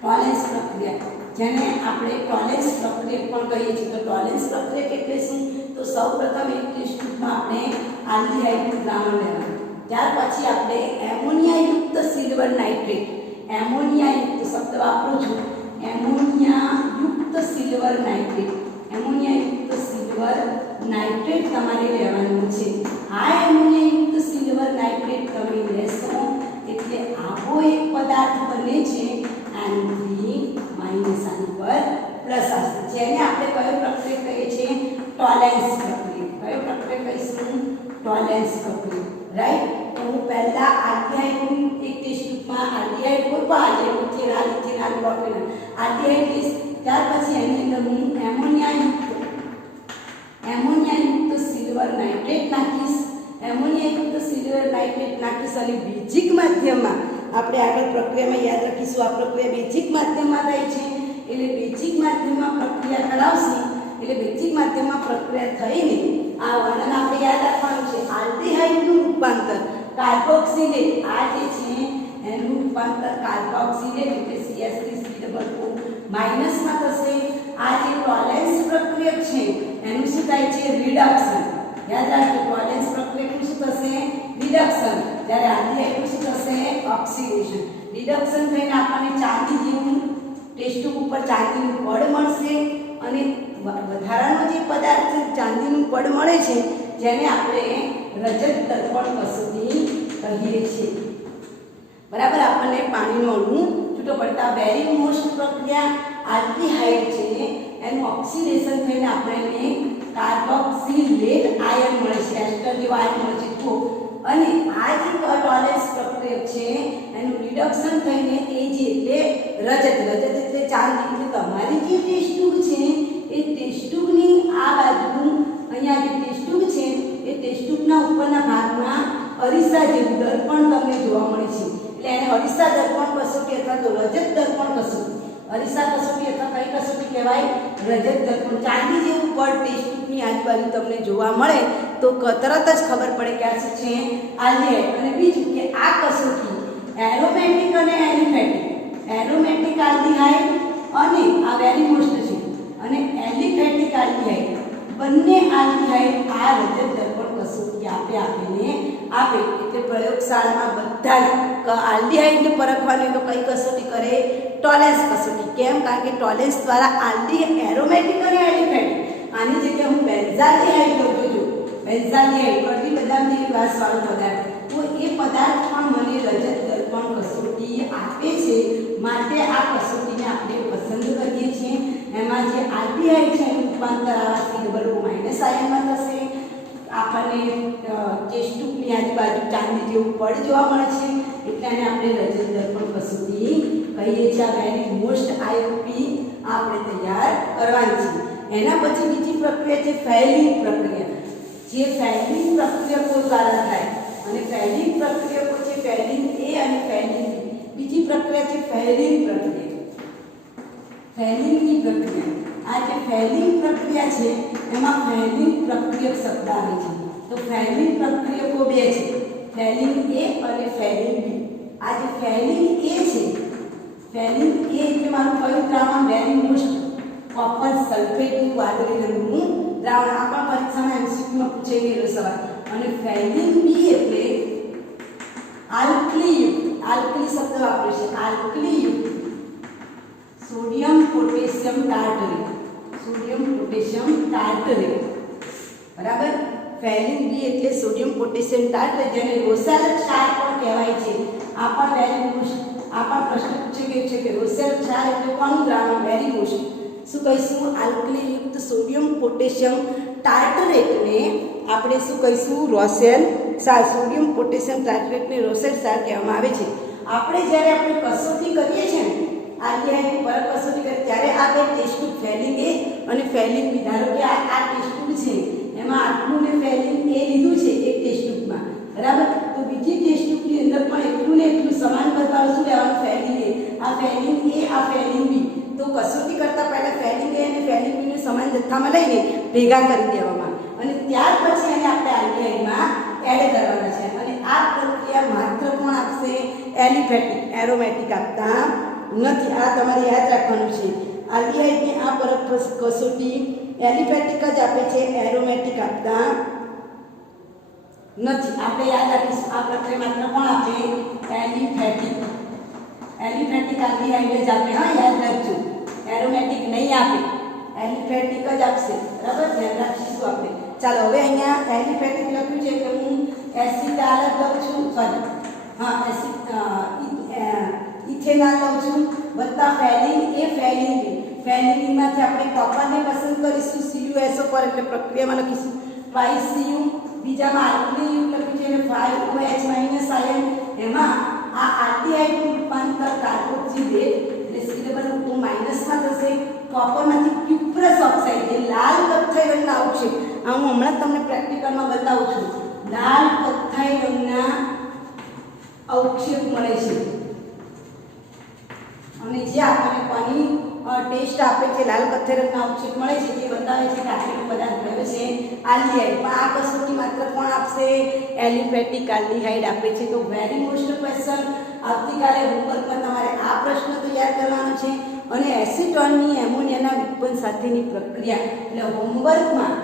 ટોલેન્સ પ્રક્રિયા જેને આપણે ટોલેન્સ પ્રક્રિયા પણ કહીએ છીએ. તો ટોલેન્સ પ્રક્રિયા એટલે શું? તો સૌપ્રથમ એક ટેસ્ટ ટ્યુબમાં આપણે આલ્ડીહાઇડનું દ્રાવણ લેવાનું, ત્યાર પછી આપણે એમોનિયાયુક્ત સિલ્વર નાઇટ્રેટ, એમોનિયાયુક્ત શબ્દ વાપરું છું, એમોનિયાયુક્ત સિલ્વર નાઇટ્રેટ, એમોનિયાયુક્ત સિલ્વર નાઇટ્રેટ તમારે લેવાનું છે. આ એમોનિયાયુક્ત સિલ્વર નાઇટ્રેટ તમે લેશો એટલે આવો એક પદાર્થ બને છે, N3- આની પર પ્લસ આવશે. આજે ઇથેનોલ પ્રોપેનોલ આલ્ડીહાઇડ લઈશ. ત્યાર પછી એની અંદર હું એમોનિયાયુક્ત સિલ્વર નાઇટ્રેટ નાખીશ. એમોનિયાયુક્ત સિલ્વર નાઇટ્રેટ નાખીશ અને બેઝિક માધ્યમમાં આપણે આગળ પ્રક્રિયામાં યાદ રાખીશું. આ પ્રક્રિયા બેઝિક માધ્યમમાં થાય છે એટલે બેઝિક માધ્યમમાં પ્રક્રિયા કરાવશું. એટલે બેઝિક માધ્યમમાં પ્રક્રિયા થઈને આ વર્ણન આપણે યાદ રાખવાનું છે. આલ્ડીહાઇડનું રૂપાંતર કાર્બોક્સિલેટ, આ જે છે એનું રૂપાંતર કાર્બોક્સિલેટ એટલે CH3COO માઇનસમાં થશે. આ જે ટોલેન્સ પ્રક્રિયા છે એનું શું થાય છે? રિડક્શન. યાદ રાખજો, ટોલેન્સ પ્રક્રિયાનું શું થશે? રિડક્શન. જ્યારે આલ્ડીહાઇડનું શું થશે? ઓક્સિડેશન. રિડક્શન થઈને આપણને ચાંદી જેવું ટેસ્ટ ટ્યુબ ઉપર ચાંદીનું પડ મળશે અને વધારાનો જે પદાર્થ ચાંદીનું પડ મળે છે જેને આપણે રજત દર્પણ કસોટી કહીએ છીએ. બરાબર, આપણને પાણીનો અણુ છૂટો પડતા વેરી મોસ્ટ પ્રક્રિયા આલ્ડીહાઇડ છે એનું ઓક્સિડેશન થઈને આપણને કાર્બોક્સિલેટ આયન મળે છે, એસ્ટર જેવો આયન મળે છે. તો અને આ જે ટોલેન્સ પ્રક્રિયા છે એનું રિડક્શન થઈને એ જે એટલે રજત એટલે ચાંદી. એટલે તમારી જે ટેસ્ટ ટ્યુબ છે એ ટેસ્ટ ટ્યુબની આ બાજુ અહીંયા જે ટેસ્ટ ટ્યુબ છે એ ટેસ્ટ ટ્યુબના ઉપરના ભાગમાં અરીસા જેવું દર્પણ તમને જોવા મળે છે. એટલે એને અરીસા દર્પણ કસોટી અથવા તો રજત દર્પણ કસોટી, અરીસા કસોટી અથવા કઈ કસોટી કહેવાય? રજત દર્પણ. ચાંદી જેવું પડ ટેસ્ટ ટ્યુબની આજુબાજુ તમને જોવા મળે તો તરત જ ખબર પડે કે આ શું છે? આલ્ડીહાઇડ. અને બીજું કે આ કસોટી એરોમેટિક અને એલિફેટિક, એરોમેટિક આલ્ડીહાઇડ અને આ વેરી મોસ્ટ છે અને એલિફેટિક આલ્ડીહાઇડ બંને આલ્ડીહાઇડ આ રજત દર્પણ કસોટી આપીને આપે. એટલે પ્રયોગશાળામાં બધા જ આલ્ડીહાઇડને પરખવાની તો કઈ કસોટી કરે? ટોલેન્સ કસોટી. કેમ? કારણ કે ટોલેન્સ દ્વારા એરોમેટિક અને એલિફેટિક, આની જગ્યાએ હું બેન્ઝાલ્ડીહાઇડ લઉં છું. બેન્ઝાલ્ડીહાઇડ અડધી બદામ જેવી વાસવાળો પદાર્થ, તો એ પદાર્થ પણ મને રજત દર્પણ કસોટી આપે છે. માટે આ કસોટીને આપણે પસંદ કરીએ છીએ. એમાં જે આલ્ડીહાઇડ છે એનું રૂપાંતર આવા COO માઇનસ આયનમાં થશે. આપણને ટેસ્ટ ટ્યુબની આજુબાજુ ચાંદી જેવું પડ જોવા મળે છે એટલે આને આપણે રજત દર્પણ કસોટી કહીએ છીએ. આ વેરી મોસ્ટ આઈઓપી આપણે તૈયાર કરવાની છે. એના પછી બીજી પ્રક્રિયા છે ફેલિંગ પ્રક્રિયા. જે ફેલિંગ પ્રક્રિયકો દ્વારા થાય અને ફેલિંગ પ્રક્રિયકો છે ફેલિંગ A અને ફેલિંગ B. બીજી પ્રક્રિયા છે ફેલિંગ પ્રક્રિયા. ફેલિંગની પ્રક્રિયા, આ જે ફેલિંગ પ્રક્રિયા છે એમાં ફેલિંગ પ્રક્રિયક શબ્દ આવે છે. તો ફેલિંગ પ્રક્રિયકો બે છે, ફેલિંગ A અને ફેલિંગ B. આ જે ફેલિંગ A છે, ફેલિંગ A એટલે મારું કયું દ્રાવણ? વેરી મોસ્ટ કોપર સલ્ફેટનું વાદળી રંગનું દ્રાવણ. આ પણ પરીક્ષામાં MCQમાં પૂછાઈ ગયેલો સવાલ. અને ફેલિંગ B એટલે આલ્કલીયુક્ત, આલ્કલી શબ્દ વાપરે છે, આલ્કલીયુક્ત sodium potassium tartrate, sodium potassium tartrate. બરાબર, ફેલિંગ B એટલે સોડિયમ પોટેશિયમ ટાર્ટરેટ, જેને રોસેલ ક્ષાર પણ કહેવાય છે. આ પણ વેરી મોસ્ટ, આ પણ પ્રશ્ન પૂછાઈ ગયો છે કે રોસેલ ક્ષાર એટલે કોનું દ્રાવણ? Very most. શું કહીશું? આલ્કલીયુક્ત સોડિયમ પોટેશિયમ ટાર્ટરેટને આપણે શું કહીશું? રોસેલ ક્ષાર. સોડિયમ પોટેશિયમ ટાર્ટરેટને રોસેલ ક્ષાર કહેવામાં આવે છે. આપણે જ્યારે આપણે કસોટી કરીએ છીએ ને આલ્ડીહાઇડની પરખ કસોટી કરીએ ત્યારે આ બે ટેસ્ટ ટ્યુબ ફેલિંગ A અને ફેલિંગ B, ધારો કે આ ટેસ્ટ ટ્યુબ છે એમાં આટલું ને ફેલિંગ A લીધું છે એક ટેસ્ટ ટ્યુબમાં, બરાબર. તો બીજી ટેસ્ટ ટ્યુબની અંદર પણ એટલું ને એટલું સમાન બતાવ શું લેવાનું? Fehling A. આ ફેલિંગ A, આ ફેલિંગ B. તો કસોટી કરતા પહેલા ફેલિંગ A અને ફેલિંગ B ને સમાન જથ્થામાં લઈને ભેગા કરી દેવામાં અને ત્યાર પછી એને આપણે આલ્ડીહાઇડમાં એડ કરવાના છે. અને આ પ્રક્રિયા માત્ર કોણ આપશે? એલિફેટિક, એરોમેટિક આપતા નથી. આ તમારે યાદ રાખવાનું છે. આલ્ડીહાઇડની આ પરખ કસોટી એલિફેટિક જ આપે છે, એરોમેટિક આપતા નથી. આપણે યાદ રાખીશું આ પ્રક્રિયા માત્ર કોણ આપે? એલિફેટિક, એલિફેટિક આલ્ડીહાઇડ જ આપે. હા, યાદ રાખજો, એરોમેટિક નહીં આપે, એલિફેટિક જ આપશે. બરાબર, ધ્યાન રાખીશું આપણે. ચાલો, હવે અહીંયા એલિફેટિક લખ્યું છે કે હું એસિટાલ લઉં છું, સોરી, હા, ઇથેનોલ લઉં છું વત્તા Fehling A, Fehling B. Fehling માંથી આપણે કોપરને પસંદ કરીશું, CuSO પર એટલે પ્રક્રિયામાં લખીશું 5Cu. બીજામાં આલ્કલી લખ્યું છે એટલે 5OH- આયન, એમાં આ આલ્ડીહાઇડનું રૂપાંતર કાર્બોક્સિલેટ એટલે C માઇનસમાં થશે. કોપરમાંથી ક્યુપ્રસ ઓક્સાઇડ જે લાલ કથ્થઈ રંગના અવક્ષેપ, આ હું હમણાં તમને પ્રેક્ટિકલમાં બતાવું છું. લાલ કથ્થઈ રંગના અવક્ષેપ મળે છે અને જે આપણને કોની ટેસ્ટ આપે છે, લાલ કથ્થઈ રંગના અવક્ષેપ મળે છે તે બતાવે છે કે આટલો પદાર્થ કયો છે, આલ્ડીહાઇડ. પણ આ કસોટી માત્ર કોણ આપશે? એલિફેટિક આલ્ડીહાઇડ આપે છે. તો વેરી મોસ્ટ ક્વેશ્ચન આવતીકાલે હોમવર્કમાં તમારે આ પ્રશ્ન તૈયાર કરવાનો છે અને એસિટોનની એમોનિયાના વિકપન સાથેની પ્રક્રિયા. એટલે હોમવર્કમાં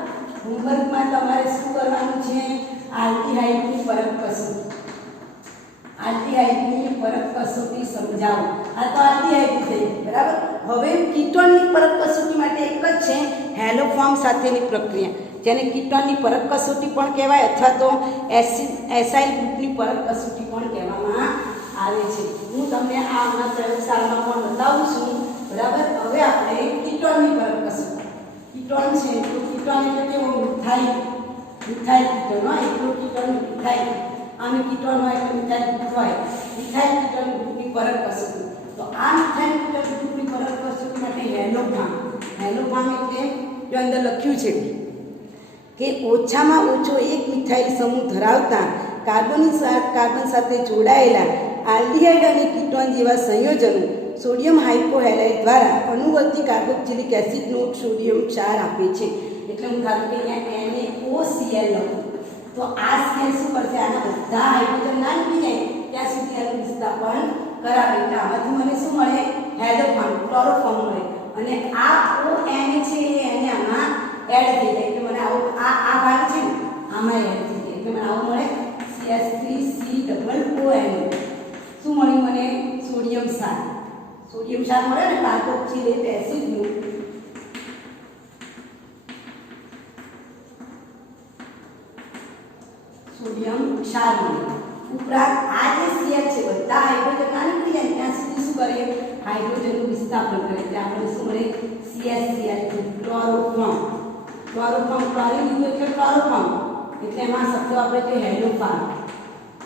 તમારે શું કરવાનું છે? આલ્ડીહાઇડની પરખ કસોટી, આલ્ડીહાઇડની પરખ કસોટી સમજાવો. આ તો આલ્ડીહાઇડ થઈ, બરાબર. હવે કીટોનની પરખ કસોટી માટે એક જ છે, હેલોફોર્મ સાથેની પ્રક્રિયા, જેને કીટોનની પરખ કસોટી પણ કહેવાય અથવા તો એસાઇલ ગ્રુપની પરખ કસોટી પણ કહેવામાં આવે છે. હું તમને આ હમણાં પ્રયોગશાળામાં પણ બતાવું છું, બરાબર. હવે આપણે કીટોનની પરખ કસોટી. કીટોન છે તો કીટોન એટલે કેવો? મિથાઇલ કીટોન હોય. એટલો કીટોન મિથાઇલ, આને કીટોન હોય એટલે મિથાઇલ ગ્રુપ હોય. મિથાઇલ કીટોન ગ્રુપની પરખ કસોટી. તો આ મિથાઇલ કીટોન ગ્રુપની પરખ કસોટી માટે હેલોફોર્મ એટલે જો અંદર લખ્યું છે કે ઓછામાં ઓછો એક મિથાઇલ સમૂહ ધરાવતા કાર્બન સાથે જોડાયેલા આલ્ડીહાઇડ અને કીટોન જેવા સંયોજનો સોડિયમ હાઇપોહેલાઇડ દ્વારા અનુવર્તી કાર્બોક્સિલિક એસિડનો સોડિયમ ક્ષાર આપે છે. એટલે હું ધારો કે અહીંયા NaOCl લખું તો આ Cl શું કરશે? આના બધા હાઇડ્રોજન ના નીકળી જાય ત્યાં સુધી આનું વિસ્થાપન કરાવે. એટલે આમાંથી મને શું મળે? હેલોફોર્મ, ક્લોરોફોર્મ મળે. અને આ ON છે એને આમાં એડ થઈ જાય એટલે મને આવો આ ભાગ છે ને આમાં એડ થઈ જાય એટલે મને આવું મળે CH3COON. શું મળ્યું મને? સોડિયમ ક્ષાર. સોડિયમ ક્ષાર મળે ને કાર્બોક્સિલેટ એસિડનું. સોડિયમ ક્ષાર મળે. ઉપરાંત આ જે CH છે બધા હાઇડ્રોજન ના નીકળી જાય ત્યાં સુધી શું કરે? હાઇડ્રોજનનું વિસ્થાપન કરે. એટલે આપણે શું મળે? CH3 chloroform. ક્લોરીન લીધું એટલે ક્લોરોફોર્મ, એટલે એમાં શબ્દો આપણે જે હેલોફોર્મ.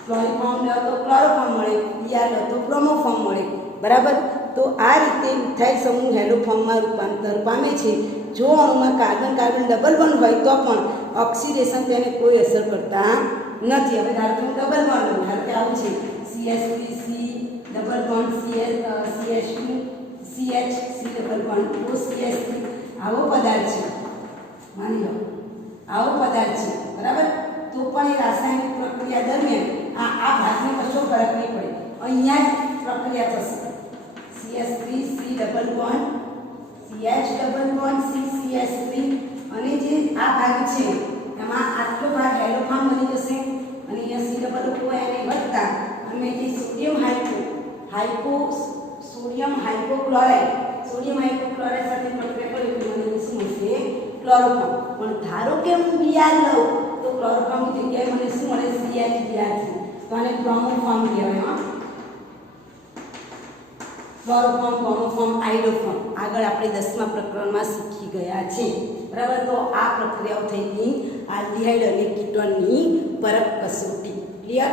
ક્લોરીફોર્મ લો તો ક્લોરોફોર્મ મળે, Br લો તો બ્રોમોફોર્મ મળે, બરાબર. તો આ રીતે મિથાઇલ સમૂહ હેલોફોર્મમાં રૂપાંતર પામે છે. જો અણુમાં કાર્બન ડબલ બોન્ડ હોય તો પણ ઓક્સિડેશન તેને કોઈ અસર કરતા નથી. હવે ધારો કે હું ડબલ બોન્ડ લઉં, ધારો કે આવું છે CH3C double bond CH2 CH C double bond OCH3 આવો પદાર્થ છે, માની લો આવો પદાર્થ છે, બરાબર. તો પણ એ રાસાયણિક પ્રક્રિયા દરમિયાન આ ભાગને કશો ફરક નહીં પડે, અહીંયા જ પ્રક્રિયા થશે. CH3C double bond CH double bond CCH3 અને જે આ ભાગ છે એમાં આટલો ભાગ હેલોફોર્મ બની જશે અને અહીંયા C ડબલ ON વધતા અને જે સોડિયમ હાઇપોક્લોરાઇડ સાથે પ્રક્રિયા કરી તો મને શું મળશે? ક્લોરોફોર્મ. પણ ધારો કે હું Br લઉં તો ક્લોરોફોર્મની જગ્યાએ મને શું મળે? CHBr છે. તો આને બ્રોમોફોર્મ કહેવાય. ક્લોરોફોર્મ, બ્રોમોફોર્મ, આઇડોફોર્મ આગળ આપણે 10મા પ્રકરણમાં શીખી ગયા છે, બરાબર. તો આ પ્રક્રિયાઓ થઈ ગઈ આલ્ડીહાઇડ અને કીટોનની પરખ કસોટી. ક્લિયર?